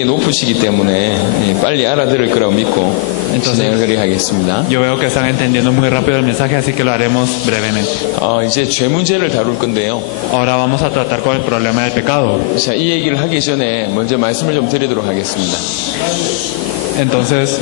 높으시기 때문에 빨리 알아들을 거라고 믿고 진행을 그리 하겠습니다. Yo veo que están entendiendo muy rápido el mensaje, así que lo haremos brevemente. 이제 죄 문제를 다룰 건데요. Ahora vamos a tratar con el problema del pecado. 자, 이 얘기를 하기 전에 먼저 말씀을 좀 드리도록 하겠습니다. Entonces,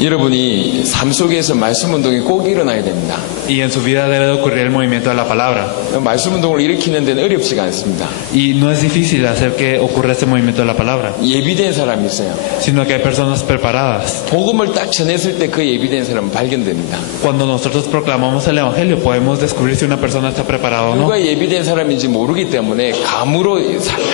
여러분이 삶 속에서 말씀 운동이 꼭 일어나야 됩니다. y en su vida debe de ocurrir el movimiento de la palabra. 말씀 운동을 일으키는 데는 어렵지가 않습니다. Y no es difícil hacer que ocurra este movimiento de la palabra, 예비된 사람이 있어요. sino que hay personas preparadas. 복음을 딱 전했을 때 그 예비된 사람은 발견됩니다. Cuando nosotros proclamamos el Evangelio, podemos descubrir si una persona está preparada o no. 누가 예비된 사람인지 모르기 때문에 감으로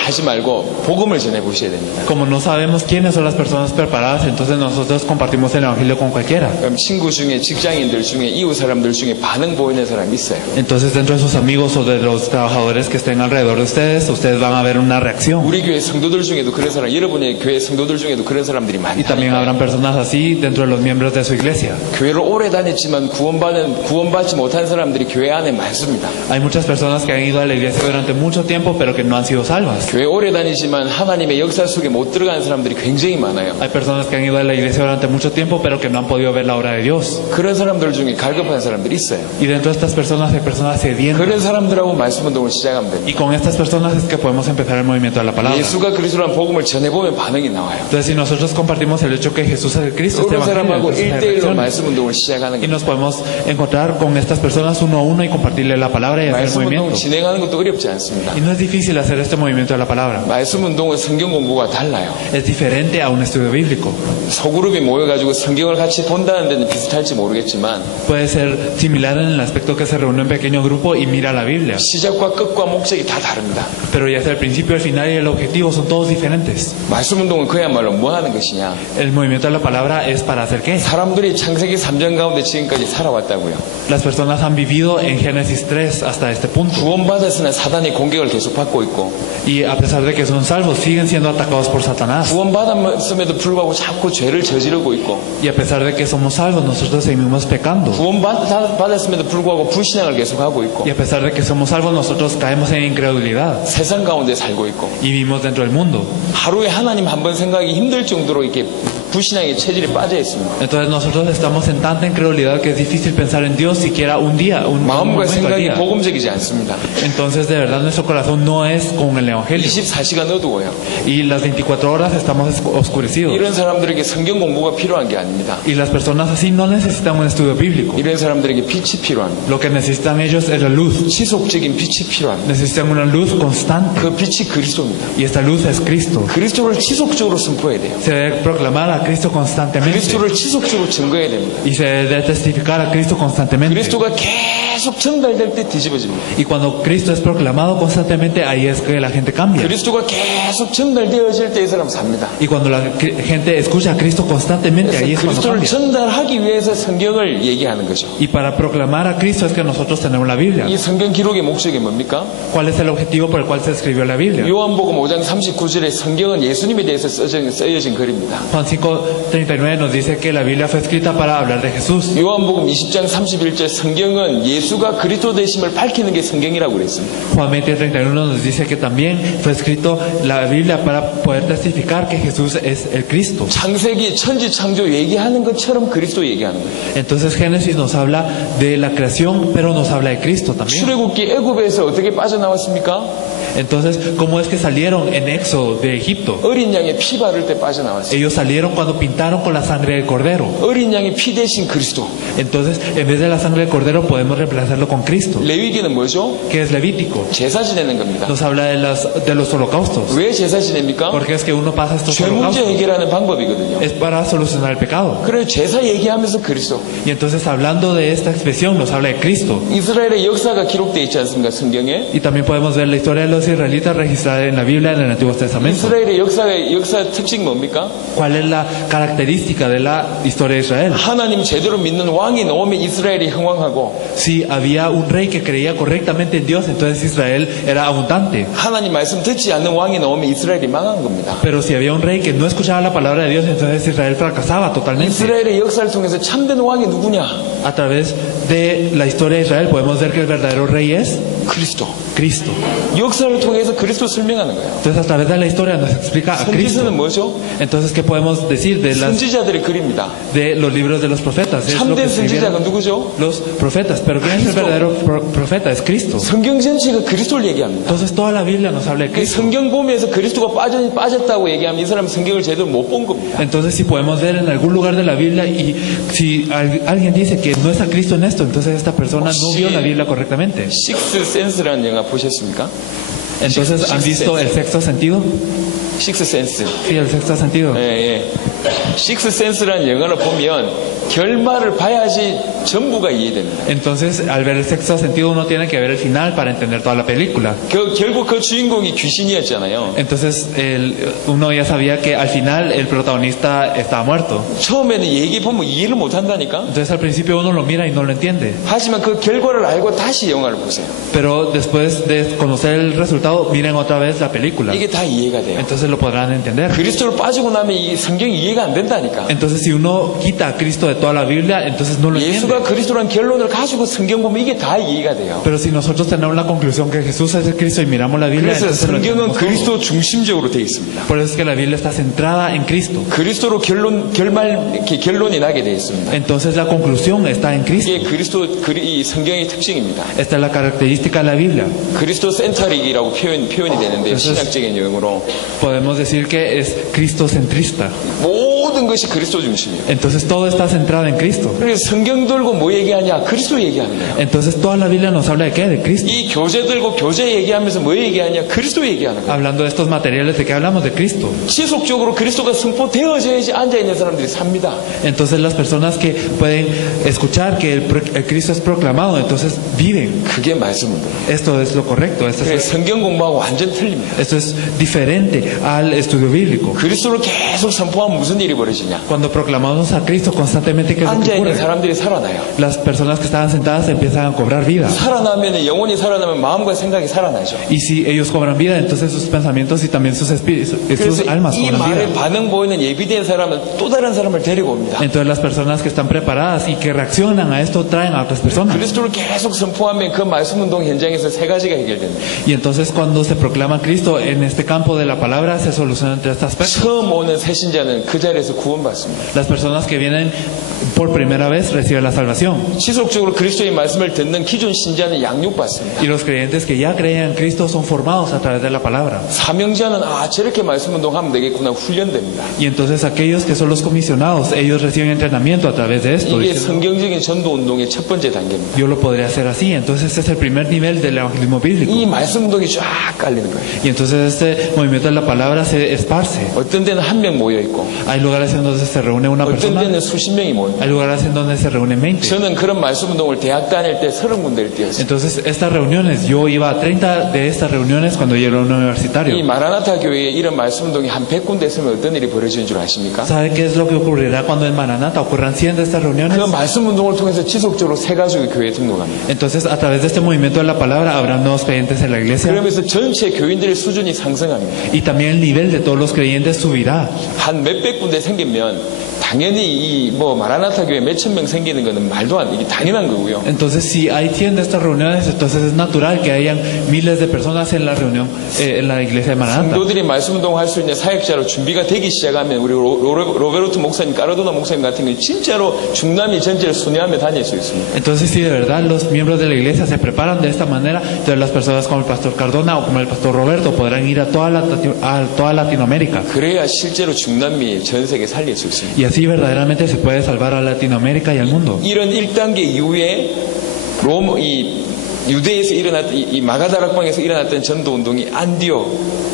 하지 말고 복음을 전해 보셔야 됩니다. Como no sabemos quiénes son las personas preparadas, entonces nosotros compartimos el Evangelio con cualquiera. 그럼 친구 중에, 직장인들 중에, 이웃 사람들 중에 반응 보이는 사람이 있어요. Entonces, dentro de sus amigos o de los trabajadores que estén alrededor de ustedes van a ver una reacción. 우리 교회 성도들 중에도 그런 사람, 여러분의 교회 성도들 중에도 그런 사람들이 Y también 많다. habrán personas así dentro de los miembros de su iglesia. 교회를 오래 다녔지만 구원받지 못한 사람들이 교회 안에 많습니다. Hay muchas personas que han ido a la iglesia durante mucho tiempo, pero que no han sido salvas. 교회 오래 다니지만 하나님의 역사 속에 못 들어가는 사람들이 굉장히 많아요. Hay personas que han ido a la iglesia durante mucho tiempo, pero que no han podido ver la obra de Dios. 그런 사람들 중에 갈급한 사람들이 있어요. Y dentro de estas personas hay personas sedientas. 그런 사람들하고 말씀 운동을 시작하면 됩니다. Y con estas personas es que podemos empezar el movimiento de la palabra. 예수가 그리스도라는 복음을 전해보면 반응이 나와요. Entonces, si nosotros compartimos el hecho que Jesús es el Cristo, este 그런 사람하고 evangelio, entonces hay 1대1로 reacciones. 말씀 운동을 시작하는 Y 거예요. nos podemos encontrar con estas personas uno a uno y compartirle la palabra y hacer el 말씀 운동 movimiento. 진행하는 것도 어렵지 않습니다. Y no es difícil hacer este movimiento de la palabra. 말씀 운동은 성경 공부가 달라요. Es diferente a un estudio bíblico. 소그룹이 모여가지고 성경을 같이 본다는 데는 비슷할지 모르겠지만 Puede ser similar en el aspecto que se reúne en pequeño grupo y mira la Biblia. 시작과 끝과 목적이 다 다릅니다. Pero ya sea el principio, el final y el objetivo son todos diferentes. 말씀 운동은 그야말로 뭐 하는 것이냐? El movimiento de la palabra es para hacer qué. 사람들이 창세기 3장 가운데 지금까지 살아왔다고요. Las personas han vivido en Génesis 3 hasta este punto. 구원받았으나 사단이 공격을 계속 받고 있고 Y a pesar de que son salvos, siguen siendo atacados por Satanás. 구원받았음에도 불구하고 자꾸 죄를 저지르고 있고 Y a pesar de que somos salvos, nosotros seguimos pecando. 구원받았음에도 불구하고 불신앙을 계속하고 있고 Y a pesar de que somos salvos, nosotros caemos en incredulidad 세상 가운데 살고 있고 y vivimos dentro del mundo. 하루에 하나님 한 번 생각이 힘들 정도로 이렇게 불신앙의 체질에 빠져 있습니다. Entonces nosotros estamos en tanta incredulidad que es difícil pensar en Dios siquiera un día, un 마음과 momento al 생각이 día. 복음적이지 않습니다. Entonces de verdad nuestro corazón no es con el Evangelio. 24시간 어두워요. Y las 24 horas estamos oscurecidos. 이런 사람들에게 성경 공부가 필요한 게 아닙니다. Y las personas así no necesitan un estudio bíblico. 이런 사람들에게 빛이 필요합니다. Lo que necesitan ellos es la luz. 지속적인 빛이 필요합니다. Necesitan una luz constante. 그 빛이 그리스도입니다. Y esta luz es Cristo. 그리스도를 지속적으로 선포해야 돼요. Se debe proclamar a Cristo constantemente. 그리스도를 지속적으로 증거해야 됩니다. Y se debe testificar a Cristo constantemente. 그리스도가 계속 전달될 때 뒤집어집니다. Y cuando Cristo es proclamado constantemente, ahí es que la gente cambia. 그리스도가 계속 전달되어질 때 이 사람 삽니다. Y cuando la gente escucha a Cristo constantemente, ahí es 그래서 cuando 그리스도를 cambia. 전달하기 위해서 성경을 얘기하는 거죠. Y para proclamar a Cristo es que nosotros tenemos la Biblia. 이 성경 기록의 목적이 뭡니까? ¿Cuál es el objetivo por el cual se escribió la Biblia? 요한복음 5장 39절에 성경은 예수님에 대해서 쓰여진 글입니다. Juan 5:39 nos dice que la Biblia fue escrita para hablar de Jesús. 요한복음 20장 31절 성경은 예수가 그리스도 되심을 밝히는 게 성경이라고 그랬습니다. Juan 20:31 nos dice que también fue escrito la Biblia para poder testificar que Jesús es el Cristo. 창세기 천지 창조 얘기하는 것처럼 그리스도 얘기하는 거예요. Entonces Génesis nos habla de la creación, pero nos habla de Cristo también. 출애굽기 애굽에서 어떻게 빠져나왔습니까? Entonces, ¿cómo es que salieron en Éxodo de Egipto? 어린 양의 피 바를 때 빠져나왔어요. Ellos salieron cuando pintaron con la sangre del cordero. 어린 양의 피 대신 그리스도. Entonces, en vez de la sangre del cordero, podemos reemplazarlo con Cristo. 레위기는 뭐죠? Que es Levítico. 제사 지내는 겁니다. Nos habla de los holocaustos. 왜 제사 지냅니까? Porque es que uno pasa estos 죄 문제 holocaustos. 해결하는 방법이거든요. Es para solucionar el pecado. 그래 제사 얘기하면서 그리스도. Y entonces, hablando de esta expresión, nos habla de Cristo. 이스라엘의 역사가 기록되어 있지 않습니까? 성경에. Y también podemos ver la historia de los israelitas registrada en la Biblia en el Antiguo Testamento. 이스라엘의 역사 특징 뭡니까? ¿Cuál es la característica de la historia de Israel? 하나님 제대로 믿는 왕이 나오면 이스라엘이 흥왕하고 Si había un rey que creía correctamente en Dios, entonces Israel era abundante. 하나님 말씀 듣지 않는 왕이 나오면 이스라엘이 망한 겁니다. Pero si había un rey que no escuchaba la palabra de Dios, entonces Israel fracasaba totalmente. 이스라엘의 역사를 통해서 참된 왕이 누구냐? A través de la historia de Israel podemos ver que el verdadero rey es 그리스도. Cristo. 역사를 통해서 그리스도 설명하는 거예요. Entonces a través de la historia nos explica a Cristo. 선지서는 뭐죠? Entonces, ¿qué podemos decir 선지자들의 글입니다. de los libros de los profetas? Es lo que 참된 escribieron 선지자가 누구죠? los profetas. Pero ¿quién es el verdadero profeta? Es Cristo. 성경 전체가 그리스도를 얘기합니다. Entonces toda la Biblia nos habla de 그 Cristo. 성경 보면서 그리스도가 빠졌다고 얘기하면 이 사람은 성경을 제대로 못 본 겁니다. Entonces si podemos ver en algún lugar de la Biblia y si alguien dice que no está Cristo en esto, entonces esta persona no vio la Biblia correctamente. 식스 센스라는 영화 보셨습니까? Entonces, ¿han visto El Sexto Sentido? 식스 센스. Sí, El Sexto Sentido. 예. 식스 센스라는 영화를 보면 결말을 봐야지 전부가 이해됩니다. Entonces, al ver El Sexto Sentido uno tiene que ver el final para entender toda la película. 결국 그 주인공이 귀신이었잖아요. Entonces, uno ya sabía que al final el protagonista estaba muerto. 처음에는 얘기 보면 이해를 못 한다니까. Entonces, al principio uno lo mira y no lo entiende. 하지만 그 결과를 알고 다시 영화를 보세요. Pero después de conocer el resultado, miren otra vez la película. 이게 다 이해가 돼요. Entonces lo podrán entender. 그리스도를 빠지고 나면 이 성경이 이해가 안 된다니까. Entonces, si uno quita a Cristo de toda la Biblia, entonces no lo entiende. 예수가 그리스도라는 결론을 가지고 성경 보면 이게 다 이해가 돼요. Pero si nosotros tenemos la conclusión que Jesús es el Cristo y miramos la Biblia, 그래서 entonces lo 성경은 entendemos todo. 그리스도 중심적으로 되어 있습니다. Por eso es que la Biblia está centrada en Cristo. 그리스도로 결론이 나게 되어 있습니다. Entonces la conclusión está en Cristo. 이게 이 성경의 특징입니다. Esta es la característica de la Biblia. 그리스도 센터릭이라고 표현이 되는데 신학적인 용어로 Podemos decir que es cristocentrista. 모든 것이 그리스도 중심이에요. Entonces todo está centrado en Cristo. 그래서 성경 들고 뭐 얘기하냐? 그리스도 얘기하는 거예요. Entonces toda la Biblia nos habla de qué? De Cristo. 이 교재 들고 교재 얘기하면서 뭐 얘기하냐? 그리스도 얘기하는 거예요. Hablando de estos materiales, ¿de qué hablamos? De Cristo. 지속적으로 그리스도가 선포되어져야지 앉아있는 사람들이 삽니다. Entonces las personas que pueden escuchar que el Cristo es proclamado, entonces viven. 그게 말씀입니다. Esto es lo correcto. 그래서 성경 공부하고 완전 틀립니다. Esto es diferente al estudio bíblico. 그리스도를 계속 선포하면 무슨 일이 벌어지냐? Cuando proclamamos a Cristo constantemente, ¿qué es lo que 앉아있는 ocurre? 사람들이 살아나요. Las personas que estaban sentadas empiezan a cobrar vida. 살아나면 영혼이 살아나면 마음과 생각이 살아나죠. Y si ellos cobran vida, entonces sus pensamientos y también sus espíritus, sus 그래서 almas 이 cobran 말에 vida. 반응 보이는 예비된 사람은 또 다른 사람을 데리고 옵니다. Entonces las personas que están preparadas y que reaccionan a esto traen a otras personas. 그리스도를 계속 선포하면 그 말씀 운동 현장에서 세 가지가 해결됩니다. Y entonces cuando se proclama Cristo en este campo de la palabra se solucionan tres aspectos. 처음 오는 새신자는 그 자리에서 구원받습니다. Las personas que vienen por primera vez reciben la salvación. 지속적으로 그리스도의 말씀을 듣는 기존 신자는 양육받습니다. Y los creyentes que ya creen en Cristo son formados a través de la palabra. 사명자는 저렇게 말씀 운동하면 되겠구나 훈련됩니다. Y entonces aquellos que son los comisionados, ellos reciben entrenamiento a través de esto. 이게 성경적인 전도 운동의 첫 번째 단계입니다. Yo lo podría hacer así. Entonces este es el primer nivel del evangelismo bíblico. 이 말씀 운동이 쫙 깔리는 거예요. Y entonces este movimiento de la palabra se esparce. 어떤 데는 한 명 모여 있고, Hay lugares en donde se reúne una 어떤 persona, 데는 수십 명이 모여. hay lugares en donde se reúnen 20. 저는 그런 말씀 운동을 대학 다닐 때 30군데를 뛰었어요. Entonces estas reuniones, yo iba a 30 de estas reuniones cuando yo era un 이 universitario. 마라나타 교회에 이런 말씀 운동이 한 100군데 있으면 어떤 일이 벌어지는 줄 아십니까? ¿Sabe qué es lo que ocurrirá cuando en Maranata ocurran 100 de estas reuniones? 그 말씀 운동을 통해서 지속적으로 세 가족의 교회에 등록합니다. Entonces a través de este movimiento de la palabra habrá nuevos creyentes en la iglesia 그러면서 전체 교인들의 수준이 상승합니다. y también el nivel de todos los creyentes subirá. 한 몇백 군데 생기면 당연히 이 뭐 마라나타 교회 몇천 명 생기는 거는 말도 안 이게 당연한 거고요. Entonces si hay 100 de estas reuniones, entonces es natural que hayan miles de personas en la reunión, en la iglesia de Maranata. 성도들이 말씀 운동할 수 있는 사역자로 준비가 되기 시작하면 우리 로베르토 목사님, 까라도나 목사님 같은 경우 진짜로 중남미 전체를 순회하며 다닐 수 있습니다. Entonces si de verdad los miembros de la iglesia se preparan de esta manera, entonces las personas como el pastor Cardona o como el pastor Roberto podrán ir a toda Latinoamérica. 그래야 실제로 중남미 전 세계 살릴 수 있습니다. Y así verdaderamente se puede salvar a Latinoamérica y al mundo. 이런 1단계 이후에 유대에서 일어났던 이 마가다락방에서 일어났던 전도 운동이 안디옥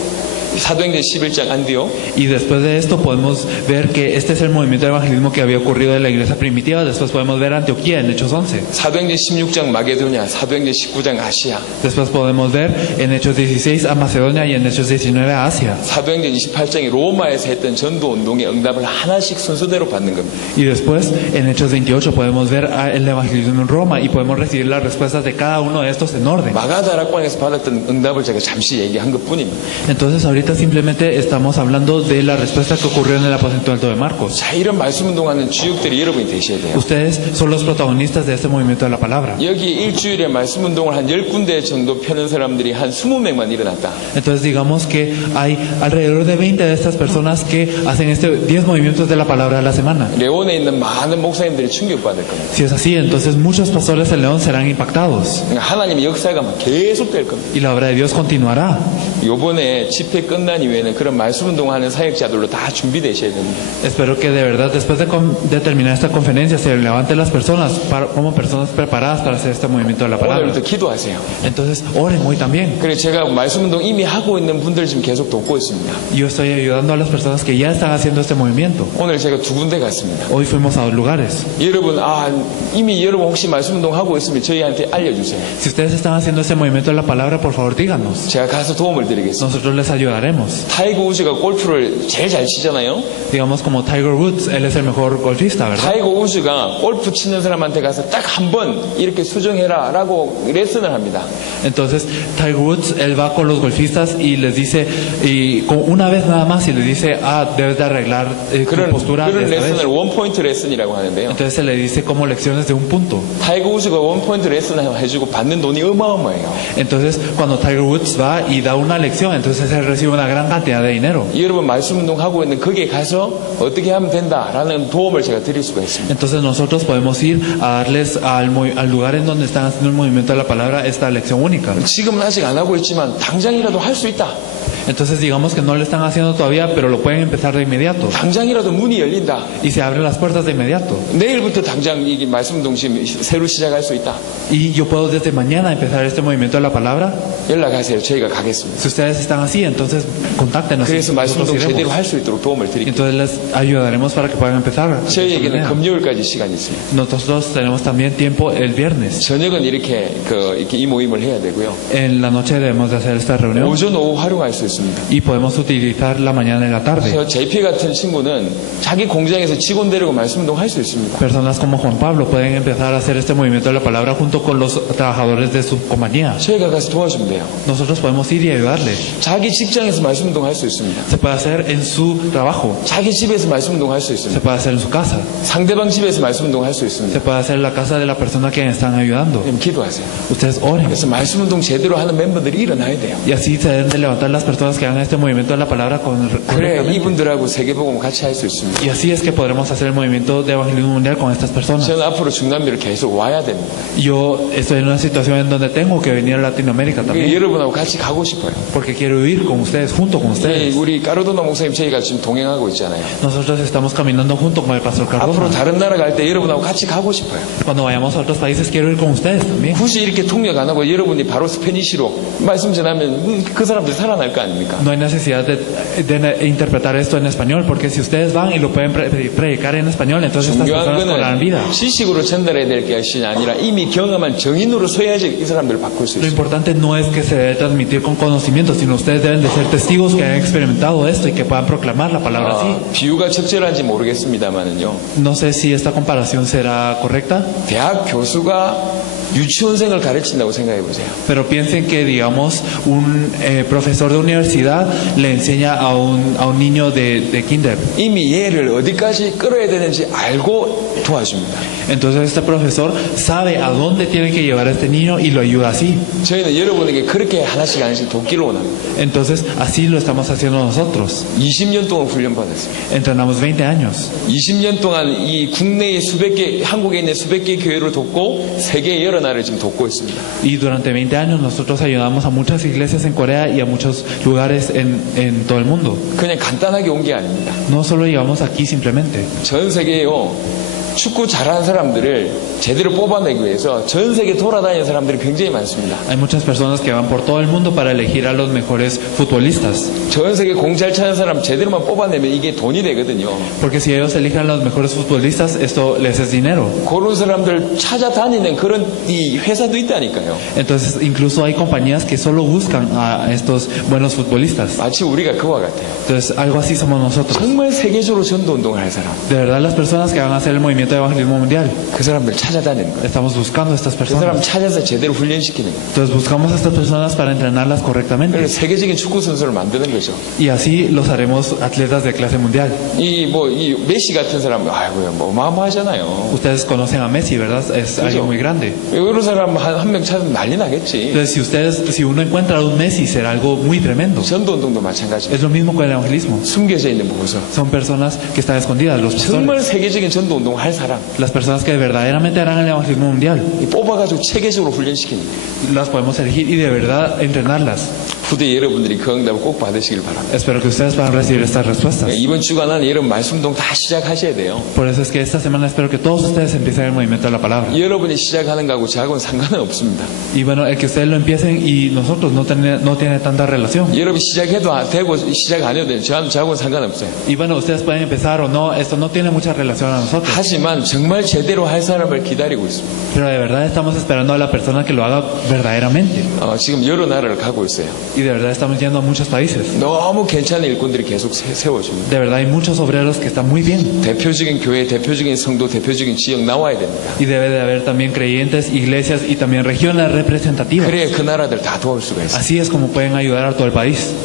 사도행전 11장 안디옥 Y después de esto podemos ver que este es el movimiento de evangelismo que había ocurrido en la iglesia primitiva. Después podemos ver Antioquía en Hechos 11. 사도행전 16장 마게도냐 사도행전 19장 아시아 Después podemos ver en Hechos 16 a Macedonia y en Hechos 19 a Asia. 사도행전 28장이 로마에서 했던 전도 운동의 응답을 하나씩 순서대로 받는 겁니다. Y después en Hechos 28 podemos ver el evangelismo en Roma y podemos recibir las respuestas de cada uno de estos en orden. 마가다락방에서 받았던 응답을 제가 잠시 얘기한 것뿐입니다. Entonces ahorita ahorita simplemente estamos hablando de la respuesta que ocurrió en el aposento alto de Marcos. 자, 이런 말씀 운동하는 주역들이 여러분이 되셔야 돼요. Ustedes son los protagonistas de este movimiento de la palabra. 여기 일주일에 말씀 운동을 한 10군데 정도 펴는 사람들이 한 20명만 일어났다. Entonces digamos que hay alrededor de 20 de estas personas que hacen 10 movimientos de la palabra a la semana. 레온에 있는 많은 목사님들이 충격받을 겁니다. Si es así, entonces muchos pastores en León serán impactados 하나님의 역사가 막 계속될 겁니다. y la obra de Dios continuará. 요번에 집회 끝난 이후에는 그런 말씀 운동하는 사역자들로 다 준비되셔야 됩니다. Espero que de verdad después de terminar esta conferencia se levanten las personas como personas preparadas para hacer este movimiento de la palabra. 오늘부터 기도하세요. Entonces oren hoy también. 그래서 제가 말씀 운동 이미 하고 있는 분들 지금 계속 돕고 있습니다. Yo estoy ayudando a las personas que ya están haciendo este movimiento. 오늘 제가 2군데 갔습니다. Hoy fuimos a 2 lugares. 여러분, 이미 여러분 혹시 말씀 운동 하고 있으면 저희한테 알려주세요. Si ustedes están haciendo este movimiento de la palabra, por favor díganos. 제가 가서 도움을 드리겠습니다. Nosotros les ayudaremos. 타이거 우즈가 골프를 제일 잘 치잖아요. Digamos como Tiger Woods, él es el mejor golfista, ¿verdad? 타이거 우즈가 골프 치는 사람한테 가서 딱 한 번 이렇게 수정해라 라고 레슨을 합니다. Entonces Tiger Woods, él va con los golfistas y les dice, y con una vez nada más, y les dice, debes de arreglar tu postura de 그런 esta vez. 레슨을 원포인트 레슨이라고 하는데요. Entonces se le dice como lecciones de un punto. 타이거 우즈가 원포인트 레슨을 해주고 받는 돈이 어마어마해요. Entonces cuando Tiger Woods va y da una lección, entonces él recibe una gran cantidad de dinero. 여러분 말씀 운동 하고 있는 거기에 가서 어떻게 하면 된다라는 도움을 제가 드릴 수가 있습니다. Entonces nosotros podemos ir a darles al lugar en donde están haciendo el movimiento de la palabra esta lección única. 지금은 아직 안 하고 있지만 당장이라도 할 수 있다. Entonces digamos que no lo están haciendo todavía, pero lo pueden empezar de inmediato. 당장이라도 문이 열린다. Y se abren las puertas de inmediato. 내일부터 당장 이 말씀 운동 지금 새로 시작할 수 있다. Y yo puedo desde mañana empezar este movimiento de la palabra. 연락하세요. 저희가 가겠습니다. Si ustedes están así, entonces contáctenos. 그래서 말씀 운동 Nosotros 제대로 iremos. 할 수 있도록 도움을 드릴게요. Entonces les ayudaremos para que puedan empezar. 저희에게는 금요일까지 시간이 있습니다. Nosotros tenemos también tiempo el viernes. 저녁은 이렇게 이 모임을 해야 되고요. En la noche debemos de hacer esta reunión 오전 오후 활용할 수 있습니다. y podemos utilizar la mañana y la tarde. 그래서 JP 같은 친구는 자기 공장에서 직원 데리고 말씀 운동 할 수 있습니다. Personas como Juan Pablo pueden empezar a hacer este movimiento de la palabra junto con los trabajadores de su compañía. 저희가 가서 도와주면 돼요. Nosotros podemos ir y ayudarle. 자기 직장에서 말씀 운동 할 수 있습니다. Se puede hacer en su trabajo, 자기 집에서 말씀 운동 할 수 se 있습니다. puede hacer en su casa, 상대방 집에서 말씀 운동 할 수 se 있습니다. puede hacer en la casa de la persona que están ayudando. 그럼 기도하세요. Ustedes oren. 그래서 말씀 운동 제대로 하는 멤버들이 일어나야 돼요. Y así se deben de levantar las personas que hagan este movimiento de la palabra 그래 correctamente. 이분들하고 세계복음 같이 할 수 있습니다. Y así es que podremos hacer el movimiento de evangelismo mundial con estas personas. 저는 앞으로 중남미를 계속 와야 됩니다. Yo estoy en una situación en donde tengo que venir a Latinoamérica también, 여러분하고 같이 가고 싶어요. porque quiero ir con ustedes, junto con ustedes. 우리 까르도나 목사님 저희가 지금 동행하고 있잖아요. Nosotros estamos caminando junto con el pastor 앞으로 Cardona. 다른 나라 갈 때 여러분하고 같이 가고 싶어요. Cuando vayamos a otros países quiero ir con ustedes también. 굳이 이렇게 통역 안 하고 여러분이 바로 스페니쉬로 말씀 전하면 그 사람들 살아날 거 아닙니까? No hay necesidad de interpretar esto en español, porque si ustedes van y lo pueden predicar en español, entonces estas 중요한 personas cobrarán vida. 거는 지식으로 전달해야 될 것이 아니라 이미 경험한 정인으로 서야지 이 사람들을 바꿀 수 Lo 있어요. importante no es que se debe transmitir con conocimiento, sino ustedes deben de ser testigos que han experimentado esto y que puedan proclamar la palabra así. 비유가 적절한지 모르겠습니다만은요. No sé si esta comparación será correcta, 대학 교수가 유치원생을 가르친다고 생각해 보세요. pero piensen que, digamos, un profesor de universidad le enseña a un niño de kinder. 이미 얘를 어디까지 끌어야 되는지 알고 도와줍니다. Entonces este profesor sabe a dónde tiene que llevar a este niño y lo ayuda así. 저희는 여러분에게 그렇게 하나씩 돕기를 원합니다. Entonces así lo estamos haciendo nosotros. 20년 동안 훈련받았습니다. Entrenamos 20 años. 20년 동안 이 국내의 수백 개, 한국에 있는 수백 개 교회를 돕고 세계 여러 나라를 지금 돕고 있습니다. Y durante 20 años nosotros ayudamos a muchas iglesias en Corea y a muchos lugares en todo el mundo. 그냥 간단하게 온 게 아닙니다. No solo llegamos aquí simplemente. 전 세계에요. 축구 잘하는 사람들을 제대로 뽑아내기 위해서 전 세계 돌아다니는 사람들이 굉장히 많습니다. Hay muchas personas que van por todo el mundo para elegir a los mejores futbolistas. 전 세계 공 잘 차는 사람 제대로만 뽑아내면 이게 돈이 되거든요. Porque si ellos eligen a los mejores futbolistas, esto les es dinero. 그런 사람들 찾아다니는 그런 이 회사도 있다니까요. Entonces incluso hay compañías que solo buscan a estos buenos futbolistas. 마치 우리가 그와 같아요. Entonces algo así somos nosotros. 정말 세계적으로 전도 운동을 할 사람. De verdad las personas que van a hacer el movimiento movimiento de evangelismo mundial. 그 사람들 찾아다니는 거예요. Estamos buscando a estas 그 사람 personas. 찾아서 제대로 훈련시키는 거예요. Entonces buscamos a estas personas para entrenarlas correctamente. 그래서 세계적인 축구 선수를 만드는 거죠. Y así los haremos atletas de clase mundial. 이 메시 같은 사람, 아이고야, 뭐 어마어마하잖아요. Ustedes conocen a Messi, ¿verdad? Es alguien muy grande. 이런 사람 한 명 찾으면 난리 나겠지. Entonces, si uno encuentra a un Messi, será algo muy tremendo. 전도 운동도 마찬가지입니다. Es lo mismo con el evangelismo. 숨겨져 있는 보고서. Son personas que están escondidas, los 정말 pastores. 세계적인 전도 운동을 할 사람, Las personas que verdaderamente harán el evangelismo mundial. 이 뽑아가지고 체계적으로 훈련시키는 거예요. Las podemos elegir y de verdad entrenarlas. 부디 여러분들이 그 응답을 꼭 받으시길 바랍니다. Espero que ustedes puedan recibir estas respuestas. 이번 주간은 여러분 말씀 운동 다 시작하셔야 돼요. Por eso es que esta semana espero que todos ustedes empiecen el movimiento de la palabra. 여러분이 시작하는 거하고 저하고는 상관은 없습니다. Y bueno, el que ustedes lo empiecen y nosotros no tiene tanta relación. 여러분이 시작해도 되고 시작 안 해도 돼요. 저하고는 상관없어요. Y bueno, ustedes pueden empezar o no, esto no tiene mucha relación a nosotros. 하지만 정말 제대로 할 사람을 기다리고 있습니다. Pero de verdad estamos esperando a la persona que lo haga verdaderamente. 지금 여러 나라를 가고 있어요. Y de verdad estamos yendo a muchos países. 너무 괜찮은 일꾼들이 계속 세워집니다. De verdad hay muchos obreros que están muy bien. 대표적인 교회, 대표적인 성도, 대표적인 지역 나와야 됩니다. Y debe de haber también creyentes, iglesias y también regiones representativas. 그래야 그 나라들 다 도울 수가 있어요. Así es como pueden ayudar a todo el país.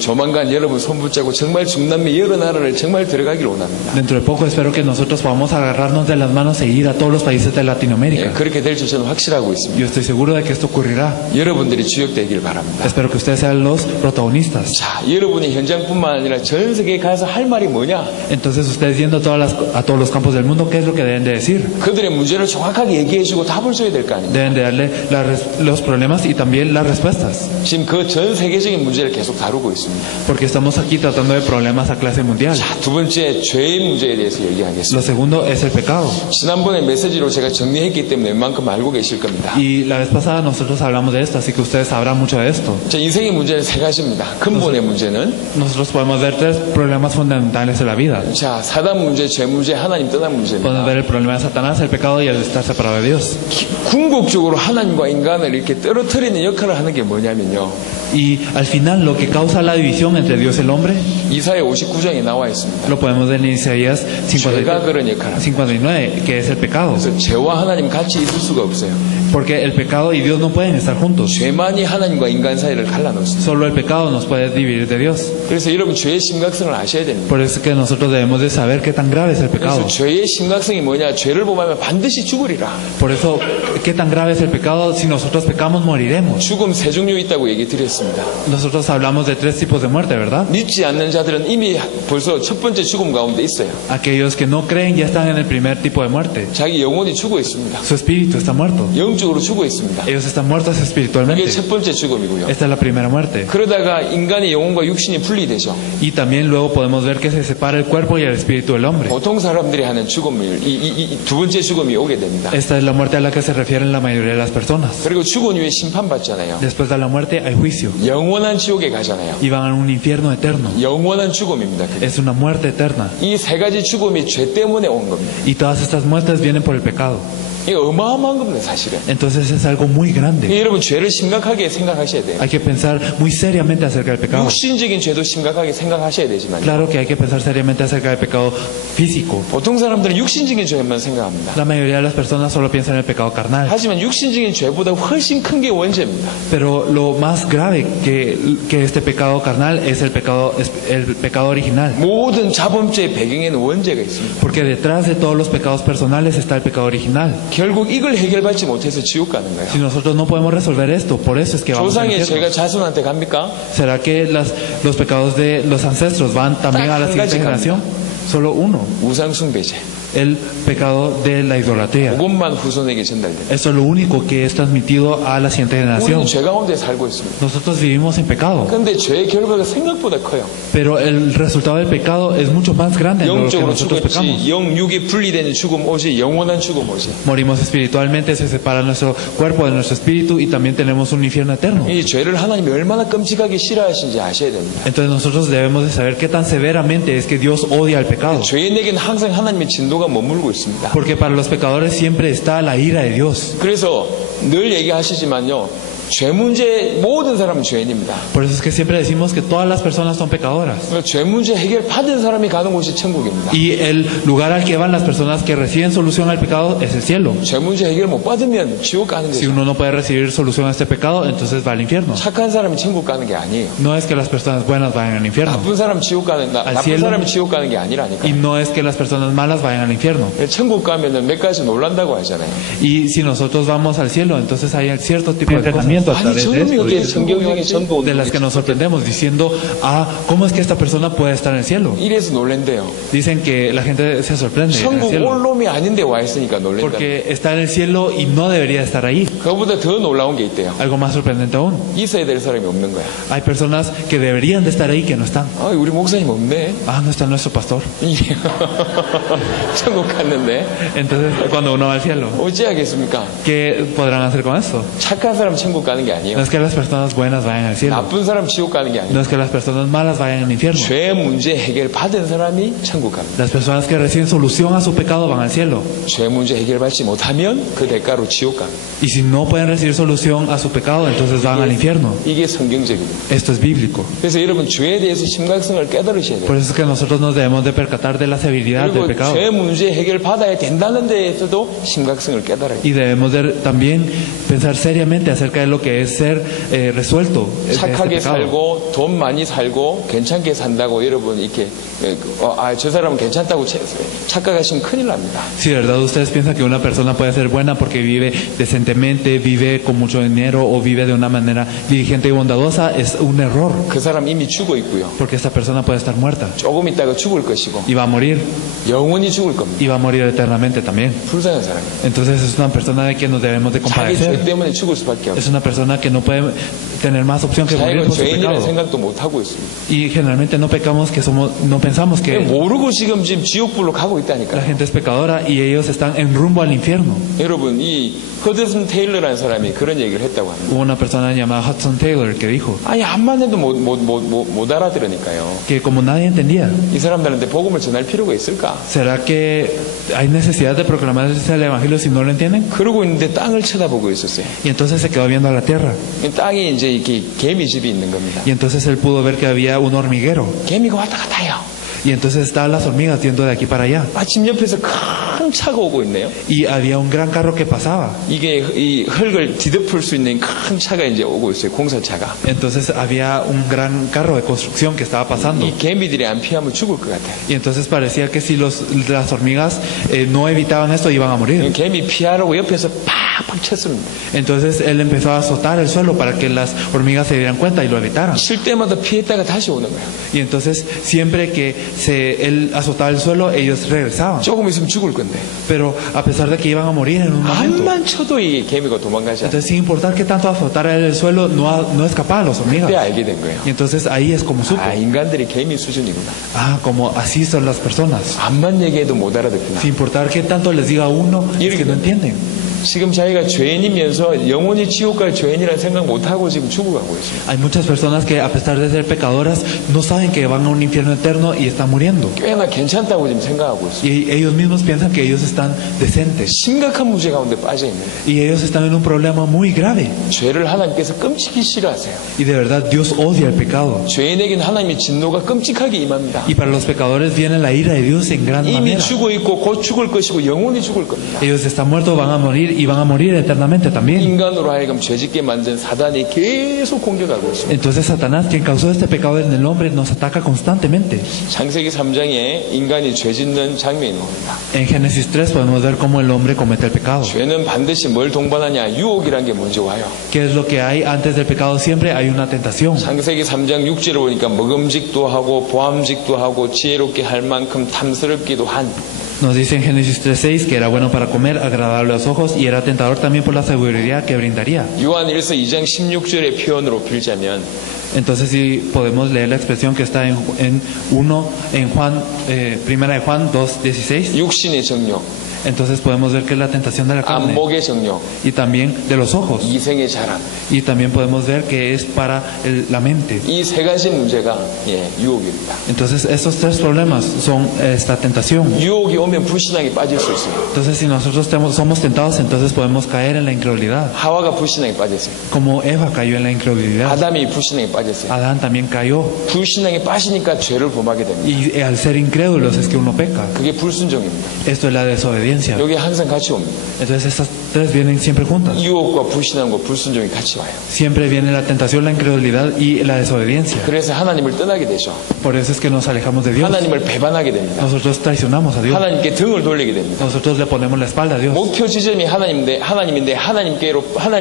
조만간 여러분 손 붙잡고 정말 중남미 여러 나라를 정말 들어가기를 원합니다. Dentro de poco espero que nosotros podamos agarrarnos de las manos e ir a todos los países de Latinoamérica. 그렇게 될 줄 저는 확실하고 있습니다. Yo estoy seguro de que esto ocurrirá. 여러분들이 주역되길 바랍니다. Espero que ustedes sean los protagonistas. 자, 여러분이 현장뿐만 아니라 전 세계에 가서 할 말이 뭐냐? Entonces ustedes yendo a todos los campos del mundo, ¿qué es lo que deben de decir? 그들의 문제를 정확하게 얘기해주고 답을 줘야 될 거 아닙니까? Deben de darle los problemas y también las respuestas. 지금 그 전 세계적인 문제를 계속 다루고 있습니다. Porque estamos aquí tratando de problemas a clase mundial. 자, 두 번째 죄의 문제에 대해서 얘기하겠습니다. Lo segundo es el pecado. 지난번에 메시지로 제가 정리했기 때문에 웬만큼 알고 계실 겁니다. Y la vez pasada nosotros hablamos de esto, así que ustedes sabrán mucho de esto. 자, 인생의 문제는 세 가지입니다. 근본의 문제는 Nosotros podemos ver tres problemas fundamentales de la vida. 자, 사단 문제, 죄 문제, 하나님 떠난 Podemos 문제입니다. ver el problema de Satanás, el pecado y el estar separado de Dios. 궁극적으로 하나님과 인간을 이렇게 떨어뜨리는 역할을 하는 게 뭐냐면요. Y al final lo que causa la división entre Dios y el hombre 이사야 59장에 나와 있습니다. lo podemos ver en Isaías 죄가 그런 역할을 합니다. 59, que es el pecado. 그래서 죄와 하나님 같이 있을 수가 없어요. Porque el pecado y Dios no pueden estar juntos. 죄만이 하나님과 인간 사이를 갈라놓습니다. Solo el pecado nos puede dividir de Dios. 그래서 여러분 죄의 심각성을 아셔야 됩니다. Por eso es que nosotros debemos de saber qué tan grave es el 그래서 pecado. 죄의 심각성이 뭐냐? 죄를 범하면 반드시 죽으리라. Por eso, qué tan grave es el pecado. Si nosotros pecamos, moriremos. 죽음 세 종류 있다고 얘기 드렸습니다. Nosotros hablamos de tres tipos de muerte, ¿verdad? 믿지 않는 자들은 이미 벌써 첫 번째 죽음 가운데 있어요. Aquellos que no creen ya están en el primer tipo de muerte. 자기 영혼이 죽어 있습니다. Su espíritu está muerto. 영적으로 죽어 있습니다. Ellos están muertos 이게 espiritualmente. 첫 번째 죽음이고요. Esta es la primera muerte. 그러다가 인간의 영혼과 육신이 분리되죠. Y también luego podemos ver que se separa el cuerpo y el espíritu del hombre. 보통 사람들이 하는 죽음을 이 두 번째 죽음이 오게 됩니다. Esta es la muerte a la que se refieren la mayoría de las personas. 그리고 죽은 후에 심판받잖아요. Después de la muerte hay juicio. 영원한 지옥에 가잖아요. Y van a un infierno eterno. 영원한 죽음입니다. 그게. Es una muerte eterna. 이 세 가지 죽음이 죄 때문에 온 겁니다. Y todas estas muertes vienen por el pecado. 이게 어마어마한 겁니다, 사실은. Entonces es algo muy grande. 여러분 죄를 심각하게 생각하셔야 돼요. Hay que pensar muy seriamente acerca del pecado. 육신적인 죄도 심각하게 생각하셔야 되지만 Claro que hay que pensar seriamente acerca del pecado físico. 보통 사람들은 육신적인 죄만 생각합니다. La mayoría de las personas solo piensan en el pecado carnal. 하지만 육신적인 죄보다 훨씬 큰 게 원죄입니다. Pero lo más grave que este pecado carnal es el pecado original. 모든 자범죄의 배경에는 원죄가 있습니다. Porque detrás de todos los pecados personales está el pecado original. 결국 이걸 해결받지 못해서 지옥 가는 거예요. Si nosotros no podemos resolver esto, por eso es que vamos al 조상의 infierno. 죄가 자손한테 갑니까? ¿Será que los pecados de los ancestros van también a la siguiente generación? Solo uno, 우상숭배죄. el pecado de la idolatría. 그것만 후손에게 전달됩니다. Eso es lo único que es transmitido a la siguiente generación. 우리는 죄 가운데 살고 있습니다. Nosotros vivimos en pecado, 그런데 죄의 결과가 생각보다 커요. pero el resultado del pecado es mucho más grande de lo que 영적으로 nosotros pecamos. 죽었지, 영육이 분리되는 죽음 오지, 영원한 죽음 오지. Morimos espiritualmente, se separa nuestro cuerpo de nuestro espíritu y también tenemos un infierno eterno. 이 죄를 하나님이 얼마나 끔찍하게 싫어하시는지 아셔야 됩니다. Entonces nosotros debemos de saber qué tan severamente es que Dios odia el pecado. 죄인에게는 항상 하나님의 진노가 머물고 있습니다. Porque para los pecadores siempre está la ira de Dios. 그래서 늘 얘기하시지만요, 죄 문제 모든 사람은 죄인입니다. Por eso es que siempre decimos que todas las personas son pecadoras. 죄 문제 해결 받은 사람이 가는 곳이 천국입니다. Y el lugar al que van las personas que reciben solución al pecado es el cielo. 죄 문제 해결 못 받으면 지옥 가는 Si 거죠. uno no puede recibir solución a este pecado, entonces va al infierno. 착한 사람이 천국 가는 게 아니에요. No es que las personas buenas vayan al infierno. 나쁜 사람 지옥 가는 Al 나쁜 cielo. 사람이 지옥 가는 게 아니라니까. Y no es que las personas malas vayan al infierno. 천국 가면은 몇 가지 놀란다고 하잖아요. Y si nosotros vamos al cielo, entonces hay cierto tipo de entrenamiento a 아니 través de 저놈이 esto, 어떻게 성경적인 전도 de las que nos sorprendemos diciendo, ¿cómo es que esta persona puede estar en el cielo? 이래서 놀랜대요. Dicen que la gente se sorprende en el 천국 cielo 올 놈이 아닌데 와 있으니까 놀랜다. porque está en el cielo y no debería estar ahí. 그거보다 더 놀라운 게 있대요. Algo más sorprendente aún. 있어야 될 사람이 없는 거야. Hay personas que deberían de estar ahí que no están. 아, 우리 목사님 없네. No está nuestro pastor. 천국 갔는데 Entonces, cuando uno va al cielo, 어찌 하겠습니까? ¿qué podrán hacer con esto? 착한 사람 천국 가는 게 No 아니에요. es que las personas buenas vayan al cielo. 나쁜 사람 지옥 가는 게 아니에요. No es que las personas malas vayan al infierno. 죄 문제 해결 받은 사람이 천국 갑니다. Las personas que reciben solución a su pecado van al cielo. 죄 문제 해결 받지 못하면 그 대가로 지옥 갑니다. Y si no pueden recibir solución a su pecado, entonces van al infierno. 이게 성경적입니다. Esto es bíblico. 그래서 여러분 죄에 대해서 심각성을 깨달으셔야 돼요. Por eso es que nosotros nos debemos de percatar de la severidad del 그리고 pecado. 죄 문제 해결 받아야 된다는 데에서도 심각성을 깨달아야 돼요. Y debemos de también pensar seriamente acerca de lo que es ser resuelto de este 착하게 pecado. 살고 돈 많이 살고 괜찮게 산다고 여러분 이렇게 저 사람은 괜찮다고 착각하시면 큰일 납니다. Si de verdad ustedes piensan que una persona puede ser buena porque vive decentemente, vive con mucho dinero o vive de una manera diligente y bondadosa, es un error. 그 사람 이미 죽어 있고요. Porque esta persona puede estar muerta 조금 있다가 죽을 것이고 y va a morir, 영원히 죽을 겁니다. y va a morir eternamente también. 불쌍한 사람이에요. Entonces es una persona de quien nos debemos de 자기 죄 compadecer. 때문에 죽을 수밖에 없어요. Es una persona que no puede tener más opción que morir 자기가 por su 죄인이라는 pecado. 생각도 못 하고 있습니다. Y generalmente no pecamos que somos, no pensamos que 모르고 지금 지옥불로 가고 la 있다니까요. gente es pecadora y ellos están en rumbo al infierno. 여러분 이 허드슨 테일러라는 사람이 그런 얘기를 했다고 합니다. Hubo una persona llamada Hudson Taylor que dijo 아니 한만 해도 못 알아들으니까요. que como nadie entendía, 이 사람들한테 복음을 전할 필요가 있을까? ¿será que hay necesidad de proclamar el evangelio si no lo entienden? 그러고 있는데 땅을 쳐다보고 있었어요. Y entonces se quedó viendo a la tierra. 땅에 이제 이렇게 개미집이 있는 겁니다. Y entonces él pudo ver que había un hormiguero. 개미가 왔다 갔다 해요. Y entonces estaban las hormigas yendo de aquí para allá. 집 옆에서 큰 차가 오고 있네요. Y había un gran carro que pasaba. 이게 이 흙을 뒤덮을 수 있는 큰 차가 이제 오고 있어요. 공사차가. Entonces había un gran carro de construcción que estaba pasando. 이 개미들이 안 피하면 죽을 것 같아요. Y entonces parecía que si las hormigas no evitaban esto iban a morir. 개미 피하라고 옆에서 팍팍 쳤습니다. Entonces él empezó a azotar el suelo para que las hormigas se dieran cuenta y lo evitaran. 칠 때마다 피했다가 다시 오는 거예요. Y entonces siempre que él azotaba el suelo ellos regresaban. 조금 있으면 죽을 건데. Pero a pesar de que iban a morir en un momento. 한만 쳐도 이 개미가 도망가지 않아요. Entonces sin importar que tanto azotara el suelo no escapaban las hormigas. 그때 알게 된 거예요. Y entonces ahí es como supo. 인간들이 개미 수준이구나. Como así son las personas. 암만 얘기해도 못 알아듣구나. Sin importar que tanto les diga a uno, es que no entienden. 지금 자기가 죄인이면서 영원히 지옥 갈 죄인이라는 생각 못하고 지금 죽어가고 있어요. Hay muchas personas que a pesar de ser pecadoras no saben que van a un infierno eterno y están muriendo. 꽤나 괜찮다고 지금 생각하고 있어요. Y ellos mismos piensan que ellos están decentes. 심각한 문제 가운데 빠져 있는. Y ellos están en un problema muy grave. 죄를 하나님께서 끔찍히 싫어하세요. Y de verdad Dios odia el pecado. 죄인에게는 하나님의 진노가 끔찍하게 임합니다. Y para los pecadores viene la ira de Dios en gran 이미 manera. 죽어 있고 곧 죽을 것이고 영원히 죽을 겁니다. Ellos están muertos, van a morir y van a morir eternamente también. 인간으로 하여금 죄짓게 만든 사단이 계속 공격하고 있습니다. Entonces Satanás, quien causó este pecado en el hombre, nos ataca constantemente. 창세기 3장에 인간이 죄짓는 장면이 나옵니다. En Génesis 3 podemos ver cómo el hombre comete el pecado. 죄는 반드시 뭘 동반하냐? 유혹이란 게 먼저 와요. ¿Qué es lo que hay antes del pecado? Siempre hay una tentación. 창세기 3장 6절을 보니까 먹음직도 하고 보암직도 하고 지혜롭게 할 만큼 탐스럽기도 한. Nos dice en Génesis 3:6 que era bueno para comer, agradable a los ojos y era tentador también por la seguridad que brindaría. 요한 1서 2장 16절의 표현으로 빌자면 Entonces si podemos leer la expresión que está en Juan, primera de Juan 2:16. 육신의 정욕, Entonces podemos ver que es la tentación de la carne 안목의 정욕, y también de los ojos. 이생의 자랑. Y también podemos ver que es para la mente. 이 세 가지 문제가 유혹입니다. Entonces estos tres problemas son esta tentación. 유혹이 오면 불신앙에 빠질 수 있어요. Entonces si nosotros somos tentados, entonces podemos caer en la incredulidad. 하와가 불신앙에 빠졌어요. Como Eva cayó en la incredulidad, 아담이 불신앙에 빠졌어요. Adán también cayó. 불신앙에 빠지니까 죄를 범하게 됩니다. Y al ser incrédulos es que uno peca. 그게 불순종입니다. Esto es la desobediencia. 여기 항상 같이 옵니다. Entonces estas tres vienen siempre juntas. 유혹과 불신앙과 불순종이 같이 와요. Siempre viene la tentación, la incredulidad y la desobediencia. 그래서 하나님을 떠나게 되죠. Por eso es que nos alejamos de Dios. 하나님을 배반하게 됩니다. Nosotros traicionamos a Dios. 하나님께 등을 돌리게 됩니다. Nosotros le ponemos la espalda a Dios. 목표 지점이 하나님인데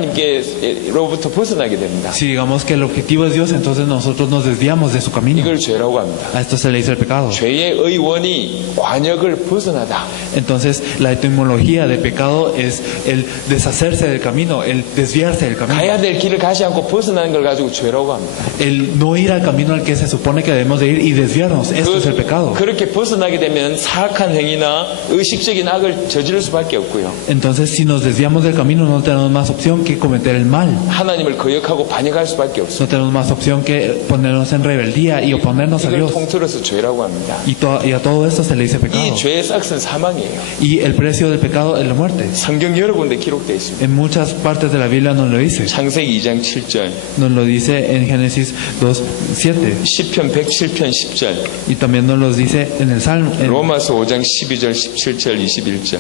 하나님께로부터 벗어나게 됩니다. Si digamos que el objetivo es Dios, entonces nosotros nos desviamos de su camino. 이걸 죄라고 합니다. A esto se le dice el pecado. 죄의 의원이 관역을 벗어나다. Entonces la etimología de pecado es el deshacerse del camino, el desviarse del camino. 가야 될 길을 가지 않고 벗어나는 걸 가지고 죄라고 합니다. El no ir al camino al que se supone que debemos de ir y desviarnos. Esto es el pecado. 그렇게 벗어나게 되면 사악한 행위나 의식적인 악을 저지를 수밖에 없고요. Entonces si nos desviamos del camino no tenemos más opción que cometer el mal. 하나님을 거역하고 반역할 수밖에 없어요. No tenemos más opción que ponernos en rebeldía y oponernos a 이걸 Dios. 통틀어서 죄라고 합니다. Y a todo esto se le dice pecado. 이 죄의 싹은 사망이에요. Y el precio del pecado es la muerte. 성경 여러 군데 기록되어 있습니다. En muchas partes de la Biblia nos lo dice. 창세기 2장 7절, Nos lo dice en Génesis 2:7. 시편 107편 10절, Y también nos lo dice en el Salmo. 로마서 5장 12절, 17절, 21절,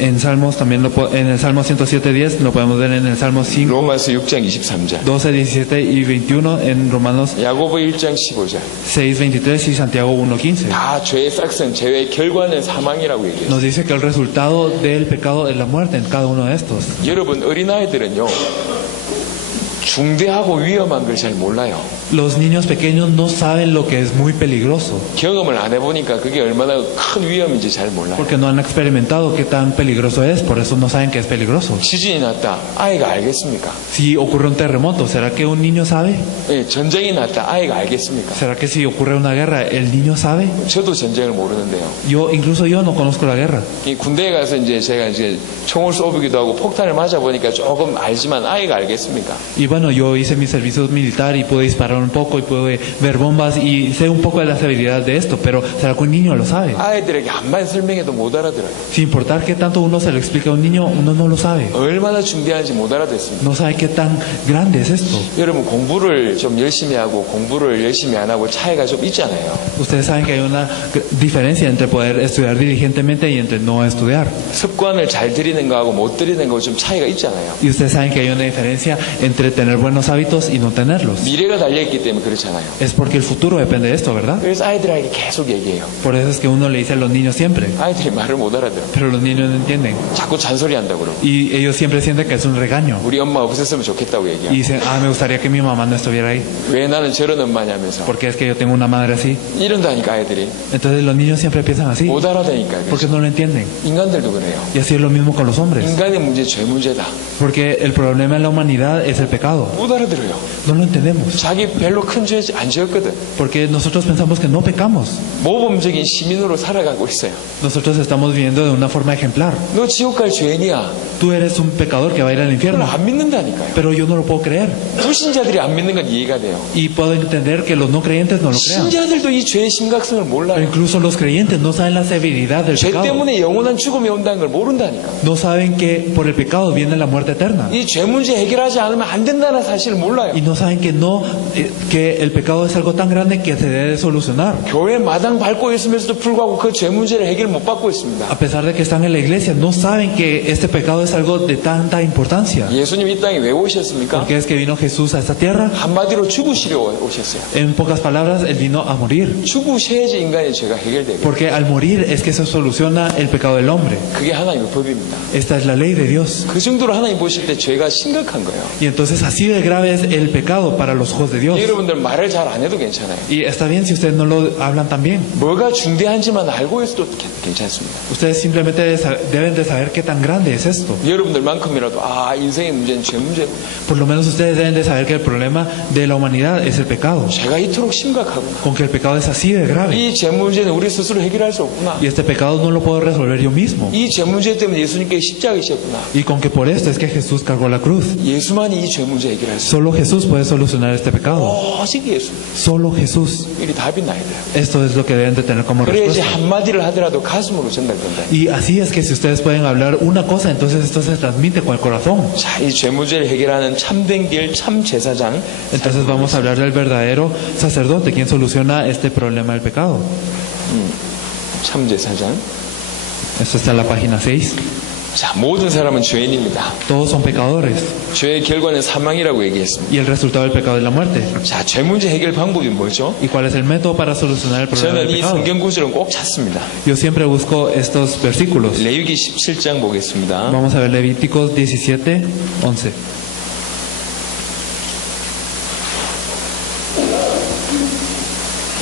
En Salmos también en el Salmo 107:10 lo podemos ver en el Salmo 5, 로마서 6장 23절, 12, 17 y 21 en Romanos 야고보 1장 15절. 6:23 y Santiago 1:15. 다 죄의 싹은 죄의 결과는 사망이라고 얘기해요. Nos dice que el resultado del pecado es la muerte en cada uno de estos. 여러분 어린아이들은요 중대하고 위험한 걸 잘 몰라요. Los niños pequeños no saben lo que es muy peligroso, 경험을 안 해보니까 그게 얼마나 큰 위험인지 잘 몰라요. porque no han experimentado qué tan peligroso es, por eso no saben que es peligroso. 지진이 났다. 아이가 알겠습니까? Si ocurre un terremoto, ¿será que un niño sabe? 예, 전쟁이 났다. 아이가 알겠습니까? ¿Será que si ocurre una guerra, el niño sabe? 저도 전쟁을 모르는데요. Incluso yo no conozco la guerra. 이 군대에 가서 제가 총을 쏘기도 하고 폭탄을 맞아 보니까 조금 알지만 아이가 알겠습니까? Y bueno, yo hice mi servicio militar y pude disparar un poco y pude ver bombas y sé un poco de la severidad de esto, pero ¿será que un niño lo sabe? 아이들에게 한마디 설명해도 못 알아들어요. Sin importar qué tanto uno se lo explica a un niño, uno no lo sabe. 얼마나 중대한지 못 알아듣습니다. No sabe qué tan grande es esto. 여러분 공부를 좀 열심히 하고 공부를 열심히 안 하고 차이가 좀 있잖아요. Ustedes saben que hay una diferencia entre poder estudiar diligentemente y entre no estudiar. 습관을 잘 들이는 거하고 못 들이는 거 좀 차이가 있잖아요. Y ustedes saben que hay una diferencia entre tener buenos hábitos y no tenerlos. 미래가 달려있기 때문에 그렇잖아요. Es porque el futuro depende de esto, ¿verdad? 그래서 아이들에게 계속 얘기해요. Por eso es que uno le dice a los niños siempre, 아이들이 말을 못 알아들어요. pero los niños no entienden. 자꾸 잔소리한다고 그러고 Y ellos siempre sienten que es un regaño. 우리 엄마 없었으면 좋겠다고 Y 얘기해요. dicen, me gustaría que mi mamá no estuviera ahí, 왜 나는 저런 엄마냐면서 porque es que yo tengo una madre así. 이런다니까 아이들이 Entonces los niños siempre piensan así, 못 알아다니까. porque no lo entienden. 인간들도 그래요. Y así es lo mismo con los hombres, 인간의 문제 죄 문제다. porque el problema en la humanidad es el pecado. 못 알아들어요. No lo entendemos, 자기 별로 큰 죄 안 지었거든. porque nosotros pensamos que no pecamos. 모범적인 시민으로 살아가고 있어요. Nosotros estamos viviendo de una forma ejemplar. 너 지옥 갈 죄인이야. Tú eres un pecador que va a ir al 그걸 infierno, 안 믿는다니까요. pero yo no lo puedo creer. 불신자들이 안 믿는 건 이해가 돼요. Y puedo entender que los no creyentes no lo crean. 신자들도 이 죄의 심각성을 Pero 몰라요. incluso los creyentes no saben la severidad del 죄 pecado. 때문에 영원한 죽음이 온다는 걸 모른다니까. No saben que por el pecado viene la muerte eterna. 이 죄 문제 해결하지 않으면 안 된다는 사실을 몰라요. Y no saben que el pecado es algo tan grande que se debe solucionar. 교회 마당 밟고 있으면서도 불구하고 그 죄 문제를 해결 못 받고 있습니다. A pesar de que están en la iglesia, no saben que este pecado es algo de tanta importancia. 예수님 이 땅에 왜 오셨습니까? Porque es que vino Jesús a esta tierra. 한마디로 죽으시려 오셨어요. En pocas palabras, Él vino a morir. 죽으셔야지 인간의 죄가 해결되고. Porque al morir es que se soluciona el pecado del hombre. 그게 하나님의 법입니다. Esta es la ley de Dios. 그 정도로 하나님 보실 때 죄가 심각한 거예요. Y entonces así de grave es el pecado para los ojos de Dios. Dios. 여러분들 말을 잘 안 해도 괜찮아요. Y está bien si ustedes no lo hablan tan bien. 뭐가 중대한지만 알고 있어도 괜찮습니다. Ustedes simplemente deben de saber qué tan grande es esto. 여러분들만큼이라도 인생의 문제는 죄 문제고 Por lo menos ustedes deben de saber que el problema de la humanidad es el pecado. 죄가 이토록 심각하구나. Con que el pecado es así de grave. 이 죄 문제는 우리 스스로 해결할 수 없구나. Y este pecado no lo puedo resolver yo mismo. 이 죄 문제 때문에 예수님께 십자가에 지셨구나. Y con que por esto es que Jesús cargó la cruz. 예수만이 이 죄 문제 해결할 수. Solo Jesús puede solucionar este pecado. 오직 예수. Solo Jesús. 이게 답이 나야 돼요. Esto es lo que deben de tener como 그래야지 respuesta. 한마디를 하더라도 가슴으로 전달된다. Y así es que si ustedes pueden hablar una cosa, entonces esto se transmite con el corazón. 자, 이 죄 문제를 해결하는 참된 길, 참 제사장. Entonces vamos a hablar del verdadero sacerdote, quien soluciona este problema del pecado. 참 제사장. Esto está en la página 6. 자, 모든 사람은 죄인입니다. Todos son pecadores. 죄의 결과는 사망이라고 얘기했습니다. Y el resultado del pecado es la muerte. 자, 죄 문제 해결 방법이 뭐죠? ¿Y cuál es el método para solucionar el problema 저는 del 이 pecado? 성경 구절은 꼭 찾습니다. Yo siempre busco estos versículos. 레위기 17장 보겠습니다. Vamos a ver Levíticos 17, 11.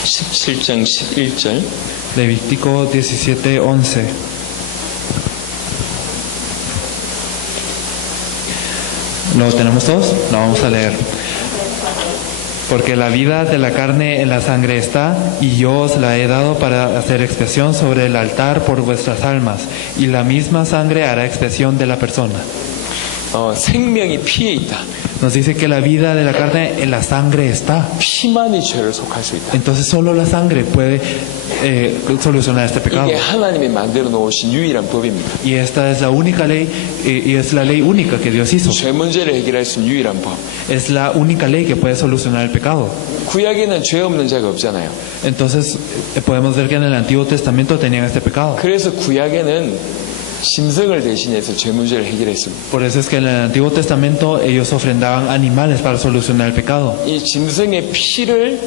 (17장 11절) Levítico 17, 11. ¿Lo tenemos todos? Lo vamos a leer. Porque la vida de la carne en la sangre está, y yo os la he dado para hacer expiación sobre el altar por vuestras almas, y la misma sangre hará expiación de la persona. 생명이 피에 있다. Nos dice que la vida de la carne en la sangre está. 피만이 죄를 속할 수 있다. Entonces solo la sangre puede solucionar este pecado. 이게 하나님이 만들어 놓으신 유일한 법입니다. Y esta es la única ley, y es la ley única que Dios hizo. 죄 문제를 해결할 수 있는 유일한 법. Es la única ley que puede solucionar el pecado. 구약에는 죄 없는 자가 없잖아요. Entonces podemos ver que en el Antiguo Testamento tenían este pecado. 그래서 구약에는 짐승을 대신해서 죄 문제를 해결했습니다. Por eso es que en el Antiguo Testamento ellos ofrendaban animales para solucionar el pecado. 이 짐승의 피를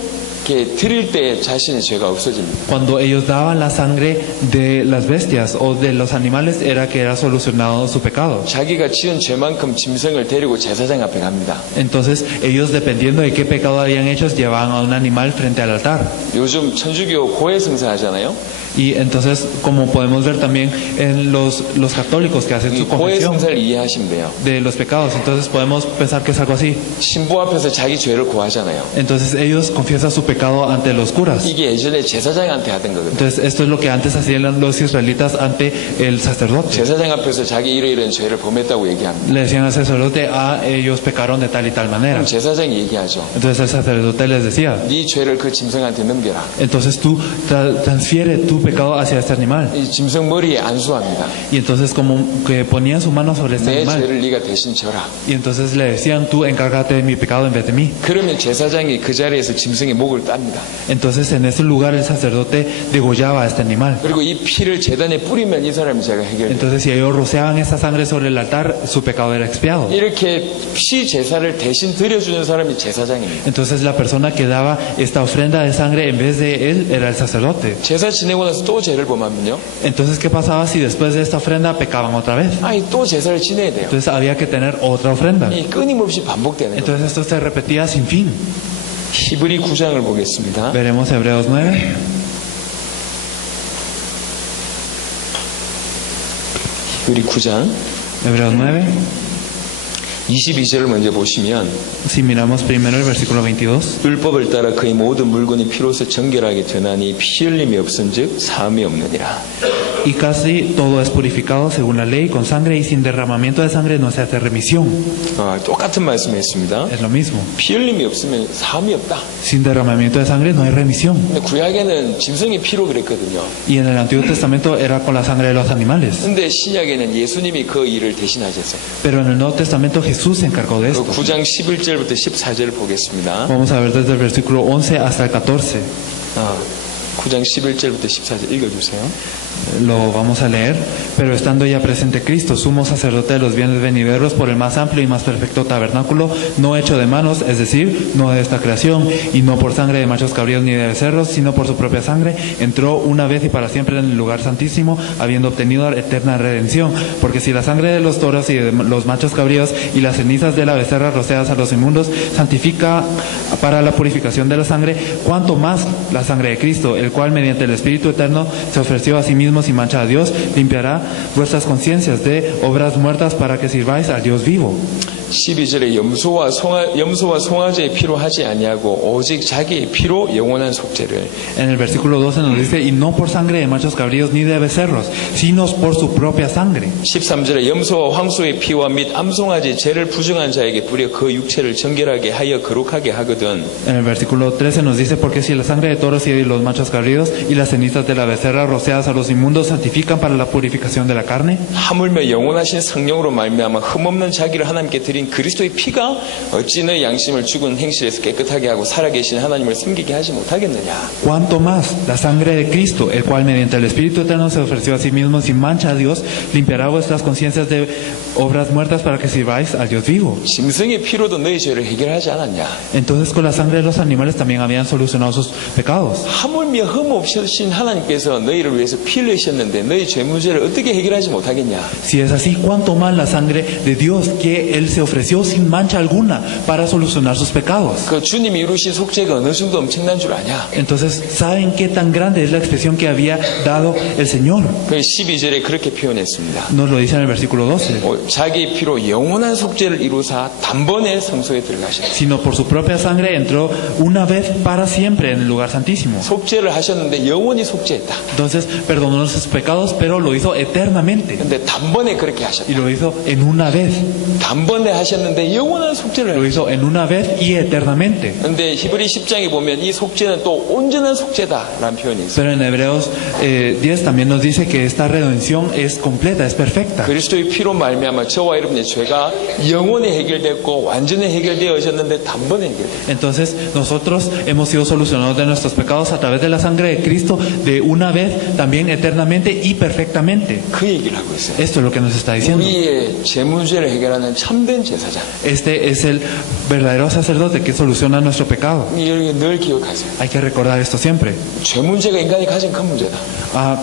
이렇게 드릴 때 자신의 죄가 없어집니다. Cuando ellos daban la sangre de las bestias o de los animales era que era solucionado su pecado. 자기가 지은 죄만큼 짐승을 데리고 제사장 앞에 갑니다. Entonces ellos, dependiendo de qué pecado habían hecho, llevaban a un animal frente al altar. 요즘 천주교 고해성사 하잖아요. Y entonces, como podemos ver también en los católicos que hacen 이 su confesión 고해성사를 이해하시면 돼요. de los pecados, entonces podemos pensar que es algo así. 신부 앞에서 자기 죄를 고하잖아요. Entonces ellos confiesan su pecado ante los curas. 이게 예전에 제사장한테 하던 거거든요. Entonces esto es lo que antes hacían los israelitas ante el sacerdote. 제사장 앞에서 자기 이런 죄를 범했다고 얘기합니다. Le decían al sacerdote, ellos pecaron de tal y tal manera. 그럼 제사장이 얘기하죠. Entonces el sacerdote les decía, 네 죄를 그 짐승한테 넘겨라. entonces tú transfiere tu pecado hacia este animal. 이 짐승 머리에 안수합니다. Y entonces como que ponían su mano sobre este 내 animal. 죄를 네가 대신 져라. Y entonces le decían, tú encárgate de mi pecado en vez de mí. 그러면 제사장이 그 자리에서 짐승의 목을 땁니다. Entonces en ese lugar el sacerdote degollaba a este animal. 그리고 이 피를 제단에 뿌리면 이 사람이 죄가 해결돼요. Entonces si ellos rociaban esa sangre sobre el altar, su pecado era expiado. 이렇게 피 제사를 대신 드려주는 사람이 제사장입니다. Entonces la persona que daba esta ofrenda de sangre en vez de él era el sacerdote. 제사 지내고 나서 또 죄를 범하면요. Entonces ¿qué pasaba si después de esta ofrenda pecaban otra vez? 또 제사를 지내야 돼요. Entonces había que tener otra ofrenda. 이 끊임없이 반복되는 거예요. Entonces esto se repetía sin fin. 히브리 9장을 보겠습니다. Veremos Hebreos 9. 히브리 9장 Hebreos 9. 22절을 먼저 보시면 Si miramos primero el versículo 22. 율법을 따라 그의 모든 물건이 피로써 정결하게 되나니 피 흘림이 없은즉 사함이 없느니라. Y casi todo es purificado según la ley, con sangre, y sin derramamiento de sangre no se hace remisión. 똑같은 말씀했습니다. Es lo mismo. 피 흘림이 없으면 사함이 없다. Sin derramamiento de sangre no hay remisión. 근데 구약에는 짐승의 피로 그랬거든요. Y en el Antiguo Testamento era con la sangre de los animales. 근데 신약에는 예수님이 그 일을 대신하셨어요. Pero en el Nuevo Testamento Jesús se encargó de 그 esto. 9장 11절부터 14절 보겠습니다. Vamos a ver desde el versículo 11 hasta el 14. 9장 11절부터 14절 읽어주세요. Lo vamos a leer. Pero estando ya presente Cristo, sumo sacerdote de los bienes venideros, por el más amplio y más perfecto tabernáculo, no hecho de manos, es decir, no de esta creación, y no por sangre de machos cabríos ni de becerros, sino por su propia sangre, entró una vez y para siempre en el lugar santísimo, habiendo obtenido eterna redención. Porque si la sangre de los toros y de los machos cabríos y las cenizas de la becerra rociadas a los inmundos santifica para la purificación de la sangre, cuanto más la sangre de Cristo, el cual mediante el Espíritu eterno se ofreció a sí mismo sin mancha a Dios, limpiará vuestras conciencias de obras muertas para que sirváis al Dios vivo. 12절에 염소와 송아지의 피로 하지 아니하고 오직 자기의 피로 영원한 속죄를. En el versículo 12 nos dice, y no por sangre de machos cabríos ni de becerros, sino por su propia sangre. 13절에 염소와 황소의 피와 및 암송아지의 죄를 부정한 자에게 뿌려 그 육체를 정결하게 하여 거룩하게 하거든. En el versículo 13 nos dice, porque si la sangre de toros y de los machos cabríos y las cenizas de la becerra rociadas a los inmundos santifican para la purificación de la carne, 하물며 영원하신 성령으로 말미암아 흠없는 자기를 하나님께 드린 그리스도의 피가 어찌 너의 양심을 죽은 행실에서 깨끗하게 하고 살아계신 하나님을 섬기게 하지 못하겠느냐. cuanto más la sangre de Cristo, el cual mediante el Espíritu eterno se ofreció a sí mismo sin mancha a Dios, limpiará vuestras conciencias de obras muertas para que sirváis al Dios vivo. 짐승의 피로도 너희 죄를 해결하지 않았냐. Entonces con la sangre de los animales también habían solucionado sus pecados. 하물며 흠 없으신 하나님께서 너희를 위해서 피 흘리셨는데 너희 죄 문제를 어떻게 해결하지 못하겠냐. Si es así, cuánto más la sangre de Dios, que Él se ofreció sin mancha alguna para solucionar sus pecados. 그 주님이 이루신 속죄가 어느 정도 엄청난 줄 아냐. Entonces, ¿saben qué tan grande es la expresión que había dado el Señor? 그 12절에 그렇게 표현했습니다. Nos lo dice en el versículo 12. 자기의 피로 영원한 속죄를 이루사 단번에 성소에 들어가셨다. Sino por su propia sangre entró una vez para siempre en el lugar santísimo. 속죄를 하셨는데 영원히 속죄했다. Entonces, perdonó sus pecados, pero lo hizo eternamente. 근데 단번에 그렇게 Y 하셨다. lo hizo en una vez. 단번에 하셨는데 영원한 속죄를 Lo 하셨다. hizo en una vez y eternamente. 근데 히브리 10장에 보면 이 속죄는 또 온전한 속죄다라는 표현이 있어요. Pero en Hebreos 10 también nos dice que esta redención es completa, es perfecta. 그리스도의 피로 말미암아 저와 여러분의 죄가 영원히 해결됐고 완전히 해결되어졌는데 단번에 해결됐다. Entonces nosotros hemos sido solucionados de nuestros pecados a través de la sangre de Cristo de una vez, también eternamente y perfectamente. 그 얘기를 하고 있어요. Esto es lo que nos está diciendo. 우리의 죄 문제를 해결하는 참된 제사장. Este es el verdadero sacerdote que soluciona nuestro pecado. 이걸 늘 기억하세요. Hay que recordar esto siempre. 죄 문제가 인간이 가진 큰 문제다.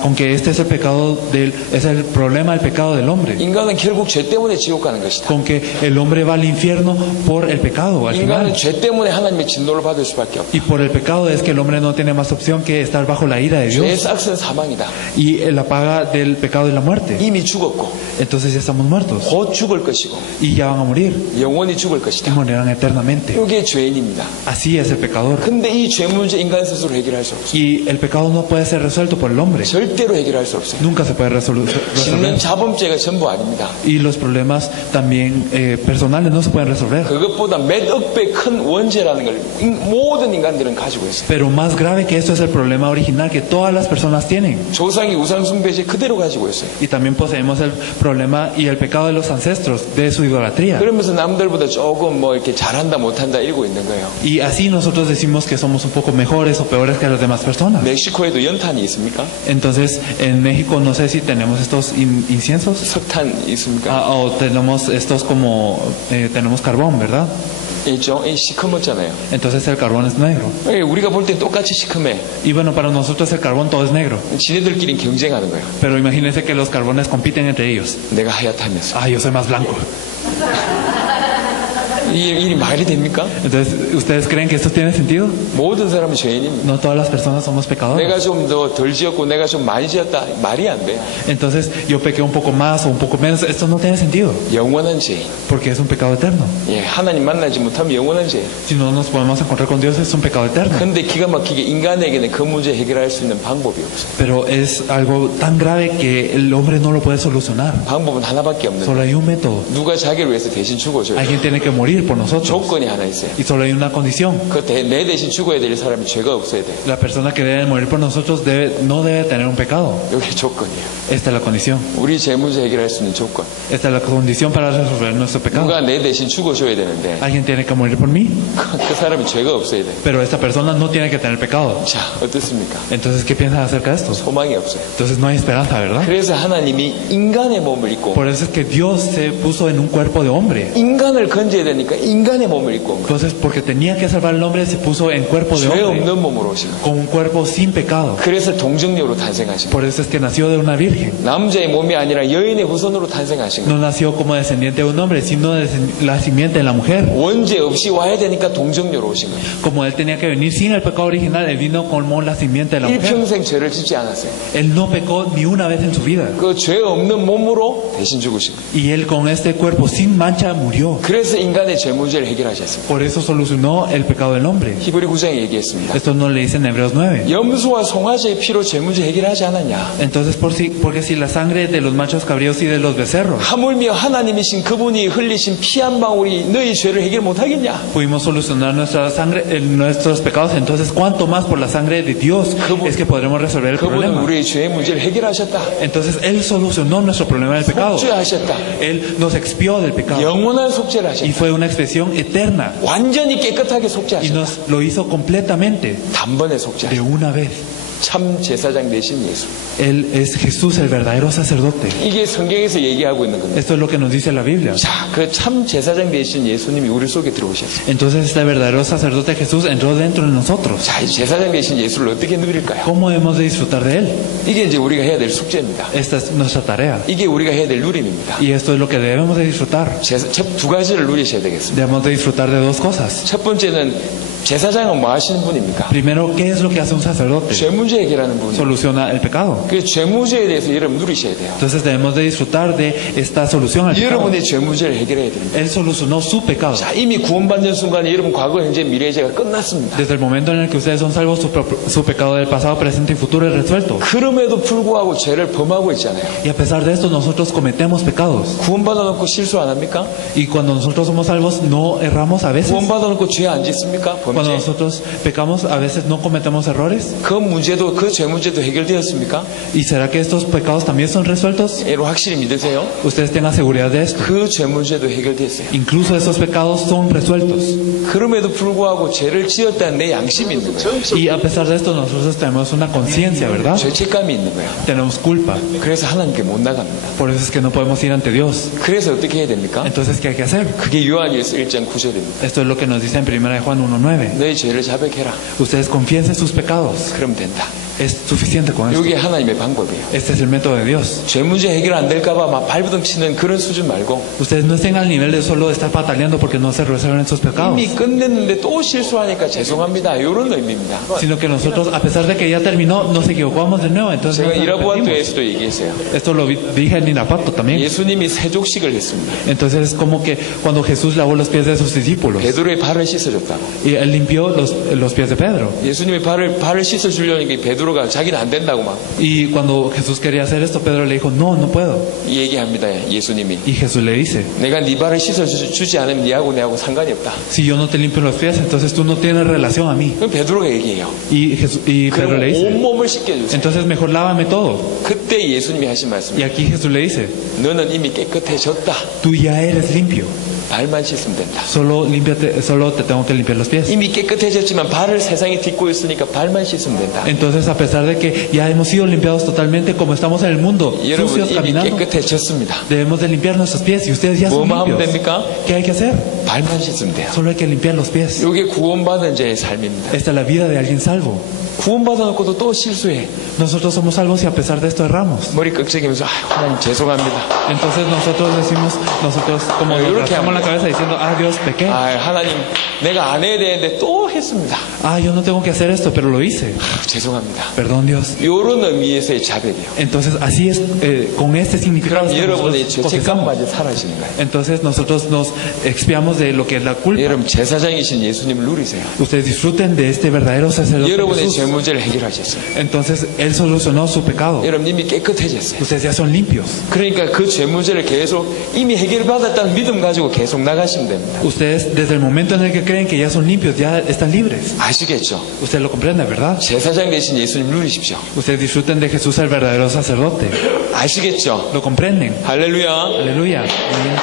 Con que este es el pecado es el problema del pecado del hombre. 인간은 결국 죄 때문에 지옥 가는 것이다. Con que el hombre va al infierno por el pecado al 인간은 final. 죄 때문에 하나님의 진노를 받을 수밖에 없다. Y por el pecado es que el hombre no tiene más opción que estar bajo la ira de 죄의 Dios. 싹은 사망이다. Y la paga del pecado es la muerte. 이미 죽었고 Entonces ya estamos muertos. 곧 죽을 것이고 Y ya van a morir. 영원히 죽을 Y 것이다. morirán eternamente. 이게 죄인입니다. Así es el pecador. 근데 이 죄 문제 인간 스스로 해결할 수 없어요. Y el pecado no puede ser resuelto por el hombre. 절대로 해결할 수 없어요. Nunca se puede resolver. 짓는 자범죄가 전부 아닙니다. Y los problemas también personales no se pueden resolver. 그것보다 몇 배 큰 원죄라는 걸 모든 인간들은 가지고 있어요. Pero más grave que esto es el problema original que todas las personas tienen. 조상이 우상 숭배죄 그대로 가지고 있어요. Y también poseemos el problema y el pecado de los ancestros, de su idolatría. 그러면서 남들보다 조금 뭐 이렇게 잘한다 못한다 이러고 있는 거예요. Y así nosotros decimos que somos un poco mejores o peores que las demás personas. 멕시코에도 연탄이 있습니까? Entonces, en México no sé si tenemos estos inciensos. 석탄 있습니까? O tenemos estos como, tenemos carbón, ¿verdad? 있죠. 시커멓잖아요. Entonces el carbón es negro. 우리가 볼 땐 똑같이 시커매. Y bueno, para nosotros el carbón todo es negro. 지네들끼리 경쟁하는 거예요. Pero imagínense que los carbones compiten entre ellos. 내가 하얗다면서. Ah, yo soy más blanco. 이 말이 됩니까? Entonces, ¿ustedes creen que esto tiene sentido? 모든 사람은 죄인입니다. No todas las personas somos pecadores. 내가 좀 더 덜 지었고 내가 좀 많이 지었다 말이 안 돼요. Entonces, yo pequé un poco más o un poco menos. Esto no tiene sentido. 영원한 죄인. Porque es un pecado eterno. 예, 하나님 만나지 못하면 영원한 죄인. Si no nos podemos encontrar con Dios, es un pecado eterno. 근데 기가 막히게 인간에게는 그 문제 해결할 수 있는 방법이 없어요. Pero es algo tan grave que el hombre no lo puede solucionar. 방법은 하나밖에 없는데 Solo hay un método. 누가 자기를 위해서 대신 죽어줘요. Alguien tiene que morir morir por nosotros. 조건이 하나 있어요. Y solo hay una condición. 내 대신 죽어야 될 사람이 죄가 없어야 돼요. La persona que debe morir por nosotros no debe tener un pecado. 이게 조건이에요. Esta es la condición. 우리 죄 문제 해결할 수 있는 조건. Esta es la condición para resolver nuestro pecado. 누가 내 대신 죽어줘야 되는데 Alguien tiene que morir por mí, 그 사람이 죄가 없어야 돼요. pero esta persona no tiene que tener pecado. 자, 어떻습니까? Entonces, ¿qué piensan acerca de esto? 소망이 없어요. Entonces no hay esperanza, ¿verdad? 그래서 하나님이 인간의 몸을 입고 Por eso es que Dios se puso en un cuerpo de hombre. 인간을 건져야 되니까 인간의 몸을 입고 온 거예요. Entonces, porque tenía que salvar al hombre, se puso en cuerpo de 죄 hombre, 없는 몸으로 오신 거예요. con un cuerpo sin pecado. 그래서 동정녀로 탄생하신 거예요. Por eso es que nació de una virgen. 남자의 몸이 아니라 여인의 후손으로 탄생하신 거예요. No nació como descendiente de un hombre, sino de la simiente de la mujer. 원죄 없이 와야 되니까 동정녀로 오신 거예요. Como él tenía que venir sin el pecado original, él vino como la simiente de la mujer. 일평생 죄를 짓지 않았어요. Él no pecó ni una vez en su vida. 그 죄 없는 몸으로 대신 죽으신 거예요. Y él con este cuerpo sin mancha murió. 그래서 인간의 죄 문제를 해결하셨습니다. Por eso solucionó el pecado del hombre. 히브리 9장에 얘기했습니다. Esto no le dice en Hebreos 9. 염소와 송아지의 피로 죄 문제 해결하지 않았냐? Entonces, porque si la sangre de los machos cabríos y de los becerros 하물며 하나님이신 그분이 흘리신 피 한 방울이 너희 죄를 해결 못하겠냐? pudimos solucionar nuestra sangre, nuestros pecados, entonces cuánto más por la sangre de Dios es que podremos resolver el 그분은 problema. 우리의 죄의 문제를 해결하셨다. Entonces Él solucionó nuestro problema del pecado. 속죄하셨다. Él nos expió del pecado 영원한 속죄를 y 하셨다. fue una expiación eterna 완전히 깨끗하게 y 속죄하셨다. nos lo hizo completamente 단번에 de 속죄하셨다. una vez. 참 제사장 되신 예수. Él es Jesús, el verdadero sacerdote. 이게 성경에서 얘기하고 있는 겁니다. Esto es lo que nos dice la Biblia. 자, 그 참 제사장 되신 예수님이 우리 속에 들어오셨어요. Entonces este verdadero sacerdote Jesús entró dentro de nosotros. 자, 이 제사장 되신 예수를 어떻게 누릴까요? ¿Cómo hemos de disfrutar de Él? 이게 이제 우리가 해야 될 숙제입니다. Esta es nuestra tarea. 이게 우리가 해야 될 누림입니다. Y esto es lo que debemos de disfrutar. 두 가지를 누리셔야 되겠습니다. Debemos de disfrutar de dos cosas. 첫 번째는 제사장은 뭐 하시는 분입니까? Primero, ¿qué es lo que hace un sacerdote? 죄 문제 해결하는 분이에요. Soluciona el pecado. 그 죄 문제에 대해서 여러분 누리셔야 돼요. Entonces debemos de disfrutar de esta solución al pecado. 여러분의 죄 문제를 해결해야 됩니다. Él solucionó su pecado. 자, 이미 구원받는 순간에 여러분 과거, 현재, 미래의 죄가 끝났습니다. Desde el momento en el que ustedes son salvos, su pecado del pasado, presente y futuro es resuelto. 그럼에도 불구하고 죄를 범하고 있잖아요. Y a pesar de esto, nosotros cometemos pecados. 구원받아놓고 실수 안 합니까? Y cuando nosotros somos salvos, no erramos a veces. 구원받아놓고 죄 안 짓습니까? Cuando 범죄. nosotros pecamos, a veces no cometemos errores. 그 문제도, 그 죄 문제도 해결되었습니까? ¿Y será que estos pecados también son resueltos? 여러분 확실히 믿으세요? Ustedes tengan seguridad de esto. 그 죄 문제도 해결됐어요. Incluso esos pecados son resueltos. 그럼에도 불구하고 죄를 지었다는 내 양심이 있는 거예요. Y a pesar de esto, nosotros tenemos una conciencia, ¿verdad? 죄책감이 있는 거예요. Tenemos culpa. 그래서 하나님께 못 나갑니다. Por eso es que no podemos ir ante Dios. 그래서 어떻게 해야 됩니까? Entonces, ¿qué hay que hacer? 그게 요한일서 1장 9절입니다. Esto es lo que nos dice en 1 Juan 1:9. 너희 죄를 자백해라. Ustedes confiesen sus pecados. 그럼 된다. Es suficiente con esto. 이게 하나님의 방법이에요. Este es el método de Dios. 죄 문제 해결 안 될까봐 막 발부둥 치는 그런 수준 말고 Ustedes no estén al nivel de solo estar pataleando porque no se resuelven sus pecados, 이미 끝냈는데 또 실수하니까 죄송합니다. 이런 의미입니다. sino que nosotros, a pesar de que ya terminó, nos equivocamos de nuevo. Entonces, 제가 nos arrepentimos. 이라부아토에서도 얘기했어요. Esto lo dije en Irapuato también. 예수님이 세족식을 했습니다. Entonces, es como que cuando Jesús lavó los pies de sus discípulos 베드로의 발을 씻어줬다고. y él limpió los pies de Pedro. 예수님이 발을 씻어주려니까 베드로가 자기는 안 된다고 막 Y cuando Jesús quería hacer esto, Pedro le dijo, no, no puedo. 얘기합니다. 예수님이 Y Jesús le dice, 내가 네 발을 씻어주지 않으면 네하고 내하고 상관이 없다. si yo no te limpio los pies, entonces tú no tienes relación a mí. 그럼 베드로가 얘기해요. Y Pedro 그럼 le dice, 온몸을 씻겨주세요. entonces mejor lávame todo. 그때 예수님이 하신 말씀 Y aquí Jesús le dice, 너는 이미 깨끗해졌다. tú ya eres limpio. 발만 씻으면 된다. Solo te tengo que limpiar los pies. 이미 깨끗해졌지만 발을 세상에 딛고 있으니까 발만 씻으면 된다. Entonces, a pesar de que ya hemos sido limpiados totalmente, como estamos en el mundo, 여러분 sucios 이미 caminando, 깨끗해졌습니다. debemos de limpiar nuestros pies. Y ustedes ya son 뭐만 하면 limpios. 됩니까? ¿Qué hay que hacer? 발만 씻으면 돼요. Solo hay que limpiar los pies. 이게 구원받은 자의 삶입니다. Esta es la vida de alguien salvo. 구원받아놓고도 또 실수해. Nosotros somos salvos y a pesar de esto erramos. 머리 끄적이면서 하나님 죄송합니다. Entonces nosotros decimos, como 이렇게 nos rascamos 합니다. la cabeza diciendo, Dios, pequé. 하나님 내가 안 해야 되는데 또 했습니다. Yo no tengo que hacer esto, pero lo hice. 죄송합니다. Perdón, Dios. 이런 의미에서의 자백이에요. Entonces así es, con este significado. 그럼 여러분의 nosotros confesamos. 죄책감까지 사라지는 거예요. Entonces nosotros nos expiamos de lo que es la culpa. 여러분 제사장이신 예수님을 누리세요. Ustedes disfruten de este verdadero sacerdote 여러분의 Jesús. 죄 문제를 해결하셨어요. Entonces Él solucionó su pecado. 여러분 이미 깨끗해졌어요. Ustedes ya son limpios. 그러니까 그 죄 문제를 계속 이미 해결받았다는 믿음 가지고 계속 나가시면 됩니다. Ustedes desde el momento en el que creen que ya son limpios, ya están libres. 아시겠죠? Ustedes lo comprenden, ¿verdad? 제사장 대신 예수님 누리십시오. Ustedes disfruten de Jesús el verdadero sacerdote. 아시겠죠? Lo comprenden. 할렐루야. Aleluya. Amén.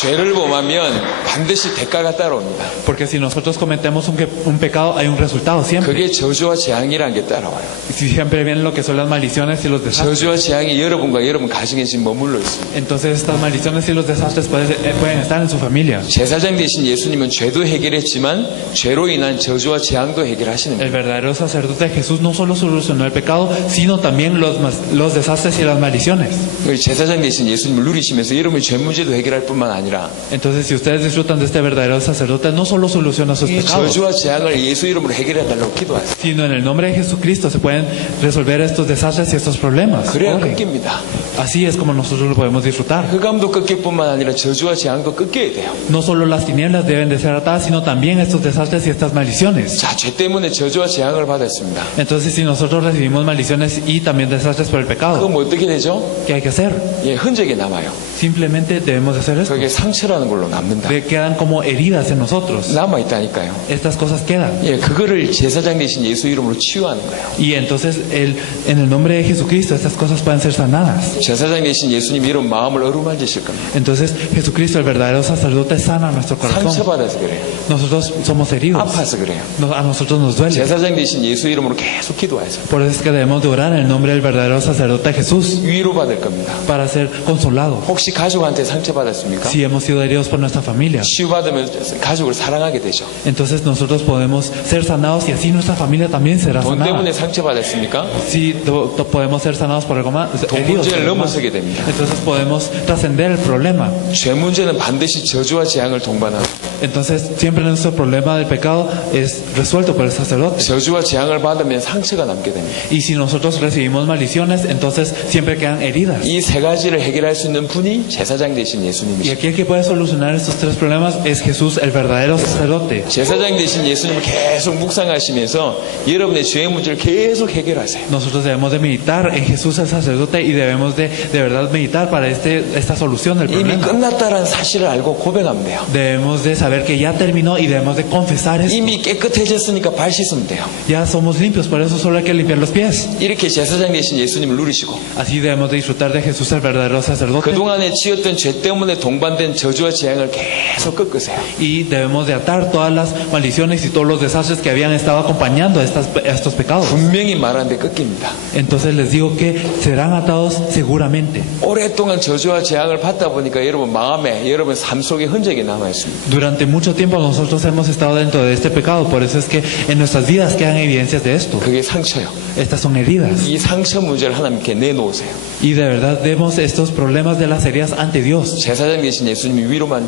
죄를 범하면 반드시 대가가 따라옵니다. Porque si nosotros cometemos un pecado, hay un resultado siempre. 그게 저주와 재앙이라는 게 따라와요. Si siempre vienen lo que son las maldiciones y los desastres. 저주와 재앙이 여러분과 여러분 가정에 지금 머물러 있습니다. Entonces estas maldiciones y los desastres pueden estar en su familia. 제사장 대신 예수님은 죄도 해결했지만 죄로 인한 저주와 재앙도 해결하시는 El 거예요. verdadero sacerdote Jesús no solo solucionó el pecado, sino también los desastres y las maldiciones. 우리 제사장 대신 예수님을 누리시면서 여러분의 죄 문제도 해결할 뿐만 아니라 Entonces, si ustedes disfrutan de este verdadero sacerdote, no solo soluciona sus 이 pecados, 저주와 재앙을 예수 이름으로 해결해 달라고 기도하세요. sino en el nombre de Jesucristo se pueden resolver estos desastres y estos problemas. 그래야 Oren. 끊깁니다. Así es como nosotros lo podemos disfrutar. 흑암도 끊길 뿐만 아니라 저주와 재앙도 끊겨야 돼요. No solo las tinieblas deben de ser atadas, sino también estos desastres y estas maldiciones. 자, 죄 때문에 저주와 재앙을 받았습니다. Entonces, si nosotros recibimos maldiciones y también desastres por el pecado, 그럼 어떻게 되죠? ¿qué hay que hacer? 예, 흔적이 남아요. Simplemente debemos de hacer esto. 그게 상처라는 걸로 남는다. Quedan como heridas en nosotros. 남아있다니까요. Estas cosas quedan. 예, 그거를 제사장 대신 예수 이름으로 치유하는 거예요. Y entonces, en el nombre de Jesucristo, estas cosas pueden ser sanadas. 제사장 대신 예수님 이름 마음을 어루만지실 겁니다. Entonces, Jesucristo, el verdadero sacerdote, sana nuestro corazón. 상처받아서 그래요. Nosotros somos heridos. 아파서 그래요. A nosotros nos duele. 제사장 대신 예수 이름으로 계속 기도하세요. Por eso es que debemos de orar en el nombre del verdadero sacerdote Jesús 위로받을 겁니다. para ser consolados. 혹시 가족한테 상처받았습니까? Si hemos sido heridos por nuestra familia, 치유받으면 가족을 사랑하게 되죠. entonces nosotros podemos ser sanados y así nuestra familia también será 돈 sanada. 때문에 상처받았습니까? Si podemos ser sanados por algo más, heridos por 문제를 algo más, 넘어서게 됩니다. entonces podemos trascender el problema. 죄 문제는 반드시 저주와 재앙을 동반합니다. Entonces siempre nuestro problema del pecado es resuelto por el sacerdote. 저주와 재앙을 받으면 상처가 남게 됩니다. Y si nosotros recibimos maldiciones, entonces siempre quedan heridas. 이 세 가지를 해결할 수 있는 분이 제사장 대신 Y 예수님이십니다. aquí el que puede solucionar estos tres problemas es Jesús, el verdadero sacerdote. 제사장 대신 예수님을 계속 묵상하시면서 여러분의 죄의 문제를 계속 해결하세요. Nosotros debemos de meditar en Jesús el sacerdote y debemos de verdad meditar para esta solución del 이미 problema. 끝났다라는 사실을 알고 고백하면 돼요. Debemos de saber que ya terminó y debemos de confesar esto. 이미 깨끗해졌으니까 발 씻으면 돼요. Ya somos limpios, por eso solo hay que limpiar los pies. 이렇게 제사장 대신 예수님을 누리시고 Así debemos de disfrutar de Jesús el verdadero sacerdote. 그동안에 지었던 죄 때문에 동반된 저주와 재앙을 계속 꺾으세요. Y debemos de atar todas las maldiciones y todos los desastres que habían estado acompañando a estos pecados. 분명히 말하는데 꺾입니다. Entonces les digo que serán atados seguramente. 오랫동안 저주와 재앙을 받다 보니까 여러분 마음에 여러분 삶 속에 흔적이 남아 있습니다. Durante mucho tiempo nosotros hemos estado dentro de este pecado, por eso es que en nuestras vidas quedan evidencias de esto. 그게 상처요. Estas son heridas. 이 상처 문제를 하나님께 내놓으세요. Y de verdad demos estos problemas de las heridas ante Dios. 제사장 대신 예수님이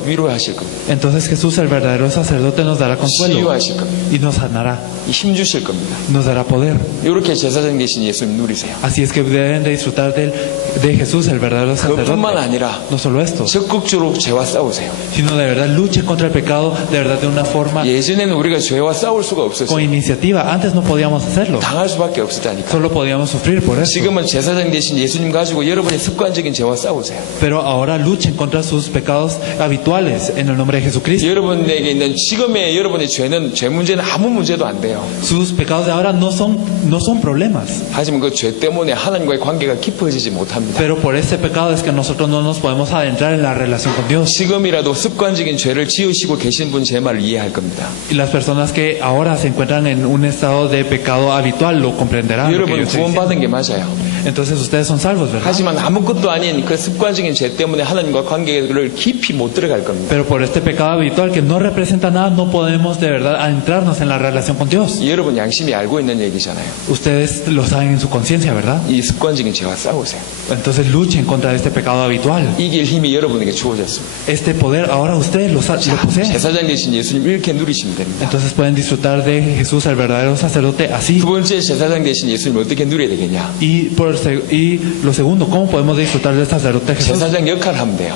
위로하실 겁니다. Entonces Jesús, el verdadero sacerdote, nos dará consuelo 치유하실 겁니다. y nos sanará, 힘 주실 겁니다. nos dará poder. 이렇게 제사장 대신 예수님 누리세요. Así es que deben de disfrutar de Jesús, el verdadero 그뿐만 sacerdote. 아니라 No solo esto, 적극적으로 죄와 싸우세요. sino de verdad luchen contra el pecado, de verdad de una forma 예전에는 우리가 죄와 싸울 수가 con 없었어요. iniciativa. Antes no podíamos hacerlo, 당할 수밖에 없었다니까. solo podíamos sufrir por eso. 지금은 제사장 대신 예수님 가지고 여러분의 습관적인 죄와 싸우세요. Pero ahora luchen contra sus pecados habituales en el nombre de Jesucristo. 여러분에게 있는 지금의 여러분의 죄 문제는 아무 문제도 안 돼요. Sus pecados de ahora no son problemas. 하지만 그 죄 때문에 하나님과의 관계가 깊어지지 못합니다. Pero por este pecado es que nosotros no nos podemos adentrar en la relación con Dios. 지금이라도 습관적인 죄를 지으시고 계신 분 제 말을 이해할 겁니다. Y las personas que ahora se encuentran en un estado de pecado habitual lo comprenderán. Lo que yo 여러분 estoy diciendo. 구원받은 게 맞아요. Entonces ustedes son salvos, ¿verdad? 하지만 아무것도 아닌 그 습관적인 죄 때문에 하나님과 관계를 깊이 못 들어갈 겁니다. Pero por este pecado habitual que no representa nada, no podemos de verdad adentrarnos en la relación con Dios. 여러분 양심이 알고 있는 얘기잖아요. Ustedes lo saben en su conciencia, ¿verdad? 이 습관적인 죄와 싸우세요. Entonces luchen contra este pecado habitual. 이길 힘이 여러분에게 주어졌습니다. Este poder ahora ustedes lo poseen. 제사장 대신 예수님 이렇게 누리시면 됩니다. Entonces pueden disfrutar de Jesús, el verdadero sacerdote, así. 두 번째 제사장 대신 예수님 어떻게 누려야 되겠냐? Y lo segundo, ¿cómo podemos disfrutar del sacerdote Jesús? 제사장 역할을 하면 돼요.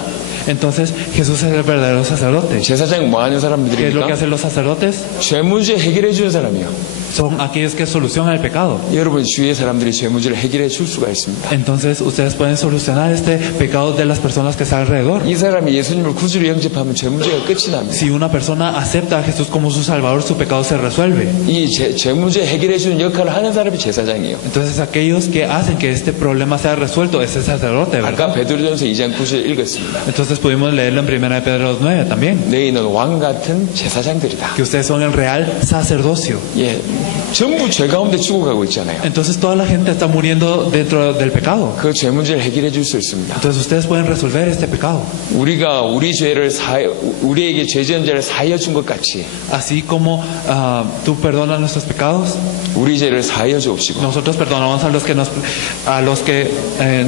Entonces Jesús es el verdadero sacerdote. 제사장 뭐 하는 ¿Qué es lo que 사람들입니까? hacen los sacerdotes? 죄 문제 해결해 주는 사람이요. Son aquellos que solucionan el pecado. 여러분 주위의 사람들이 죄 문제를 해결해 줄 수가 있습니다. Entonces ustedes pueden solucionar este pecado de las personas que están alrededor. 이 사람이 예수님을 구주로 영접하면 죄 문제가 끝이 납니다. Si una persona acepta a Jesús como su Salvador, su pecado se resuelve. 이 죄 문제 해결해 주는 역할을 하는 사람이 제사장이에요. Entonces aquellos que hacen que este problema sea resuelto es el sacerdote, ¿verdad? 아까 베드로전서 2장 9절 읽었습니다. Entonces pudimos leerlo en 1 de Pedro 9 también. 너희는 왕 같은 제사장들이다. Que ustedes son el real sacerdocio. 예, 전부 죄 가운데 죽어가고 있잖아요. Entonces toda la gente está muriendo dentro del pecado. 그 죄 문제를 해결해 줄 수 있습니다. Entonces ustedes pueden resolver este pecado. 우리가 우리 죄를 우리에게 죄 지은 죄를 사하여 준 것 같이 Así como tú perdonas nuestros pecados, 우리 죄를 사하여 주옵시고 nosotros perdonamos a los que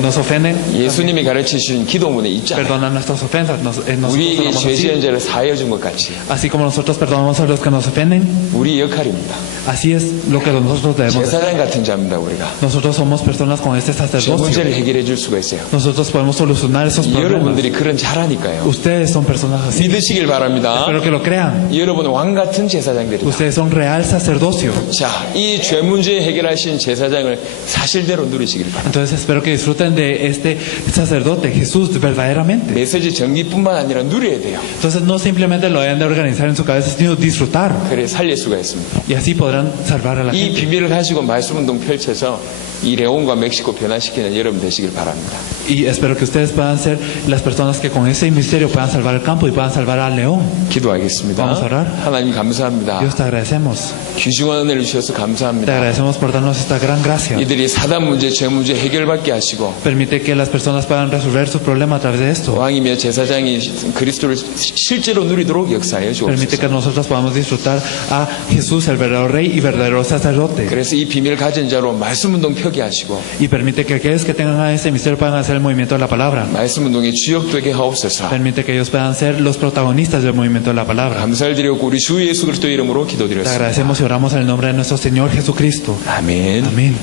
nos ofenden, 예수님이 가르쳐 주신 기도문에 있잖아요. perdona nuestras ofensas. Nosotros 우리에게 oramos 죄 así. 지은 죄를 사하여 준 것 같이 Así como nosotros perdonamos a los que nos ofenden, 우리 역할입니다. así es lo que nosotros debemos hacer. 제사장 같은 자입니다. 우리가 Nosotros somos personas con este 죄 sacerdocio. 문제를 해결해 줄 수가 있어요. Nosotros podemos solucionar esos problemas. 여러분들이 그런 자라니까요. Ustedes son personas así. 믿으시길 바랍니다. Espero que lo crean. 여러분 왕 같은 제사장들이다. Ustedes son real sacerdocio. 자, 이 죄 문제 해결하신 제사장을 사실대로 누리시길 바랍니다. Entonces espero que disfruten de este sacerdote, Jesús, verdaderamente. 메시지 정리뿐만 아니라 누려야 돼요. Entonces no simplemente lo hayan de organizar en su cabeza, sino disfrutar. 그래 살릴 수가 있습니다. Y así podrán salvar a la 이 gente. 비밀을 가지고 말씀 운동 펼쳐서 이 레온과 멕시코 변화시키는 여러분 되시길 바랍니다. Y espero que ustedes puedan ser las personas que con ese misterio puedan salvar el campo y puedan salvar al león. 기도하겠습니다. Vamos a orar. 하나님 감사합니다. Dios, te agradecemos. 귀중한 은혜를 주셔서 Te 감사합니다. agradecemos por darnos esta gran gracia. 이들이 사단 문제, 죄 문제 해결받게 하시고 Permite que las personas puedan resolver su problema a través de esto. 왕이며 제사장이 그리스도를 실제로 누리도록 역사하여 Permite 주옵소서. que nosotros podamos disfrutar a Jesús, el verdadero Rey y verdadero sacerdote. 그래서 이 비밀 가진 자로 말씀 운동 펴게 하시고 Y permite que aquellos que tengan ese misterio puedan hacer el movimiento de la palabra. 말씀 운동의 주역 되게 하옵소서. Permite que ellos puedan ser los protagonistas del movimiento de la palabra. 감사를 드리고 우리 주 예수 그리스도 이름으로 Te 기도드렸습니다. agradecemos y oramos en el nombre de nuestro Señor Jesucristo. 아멘. Amén.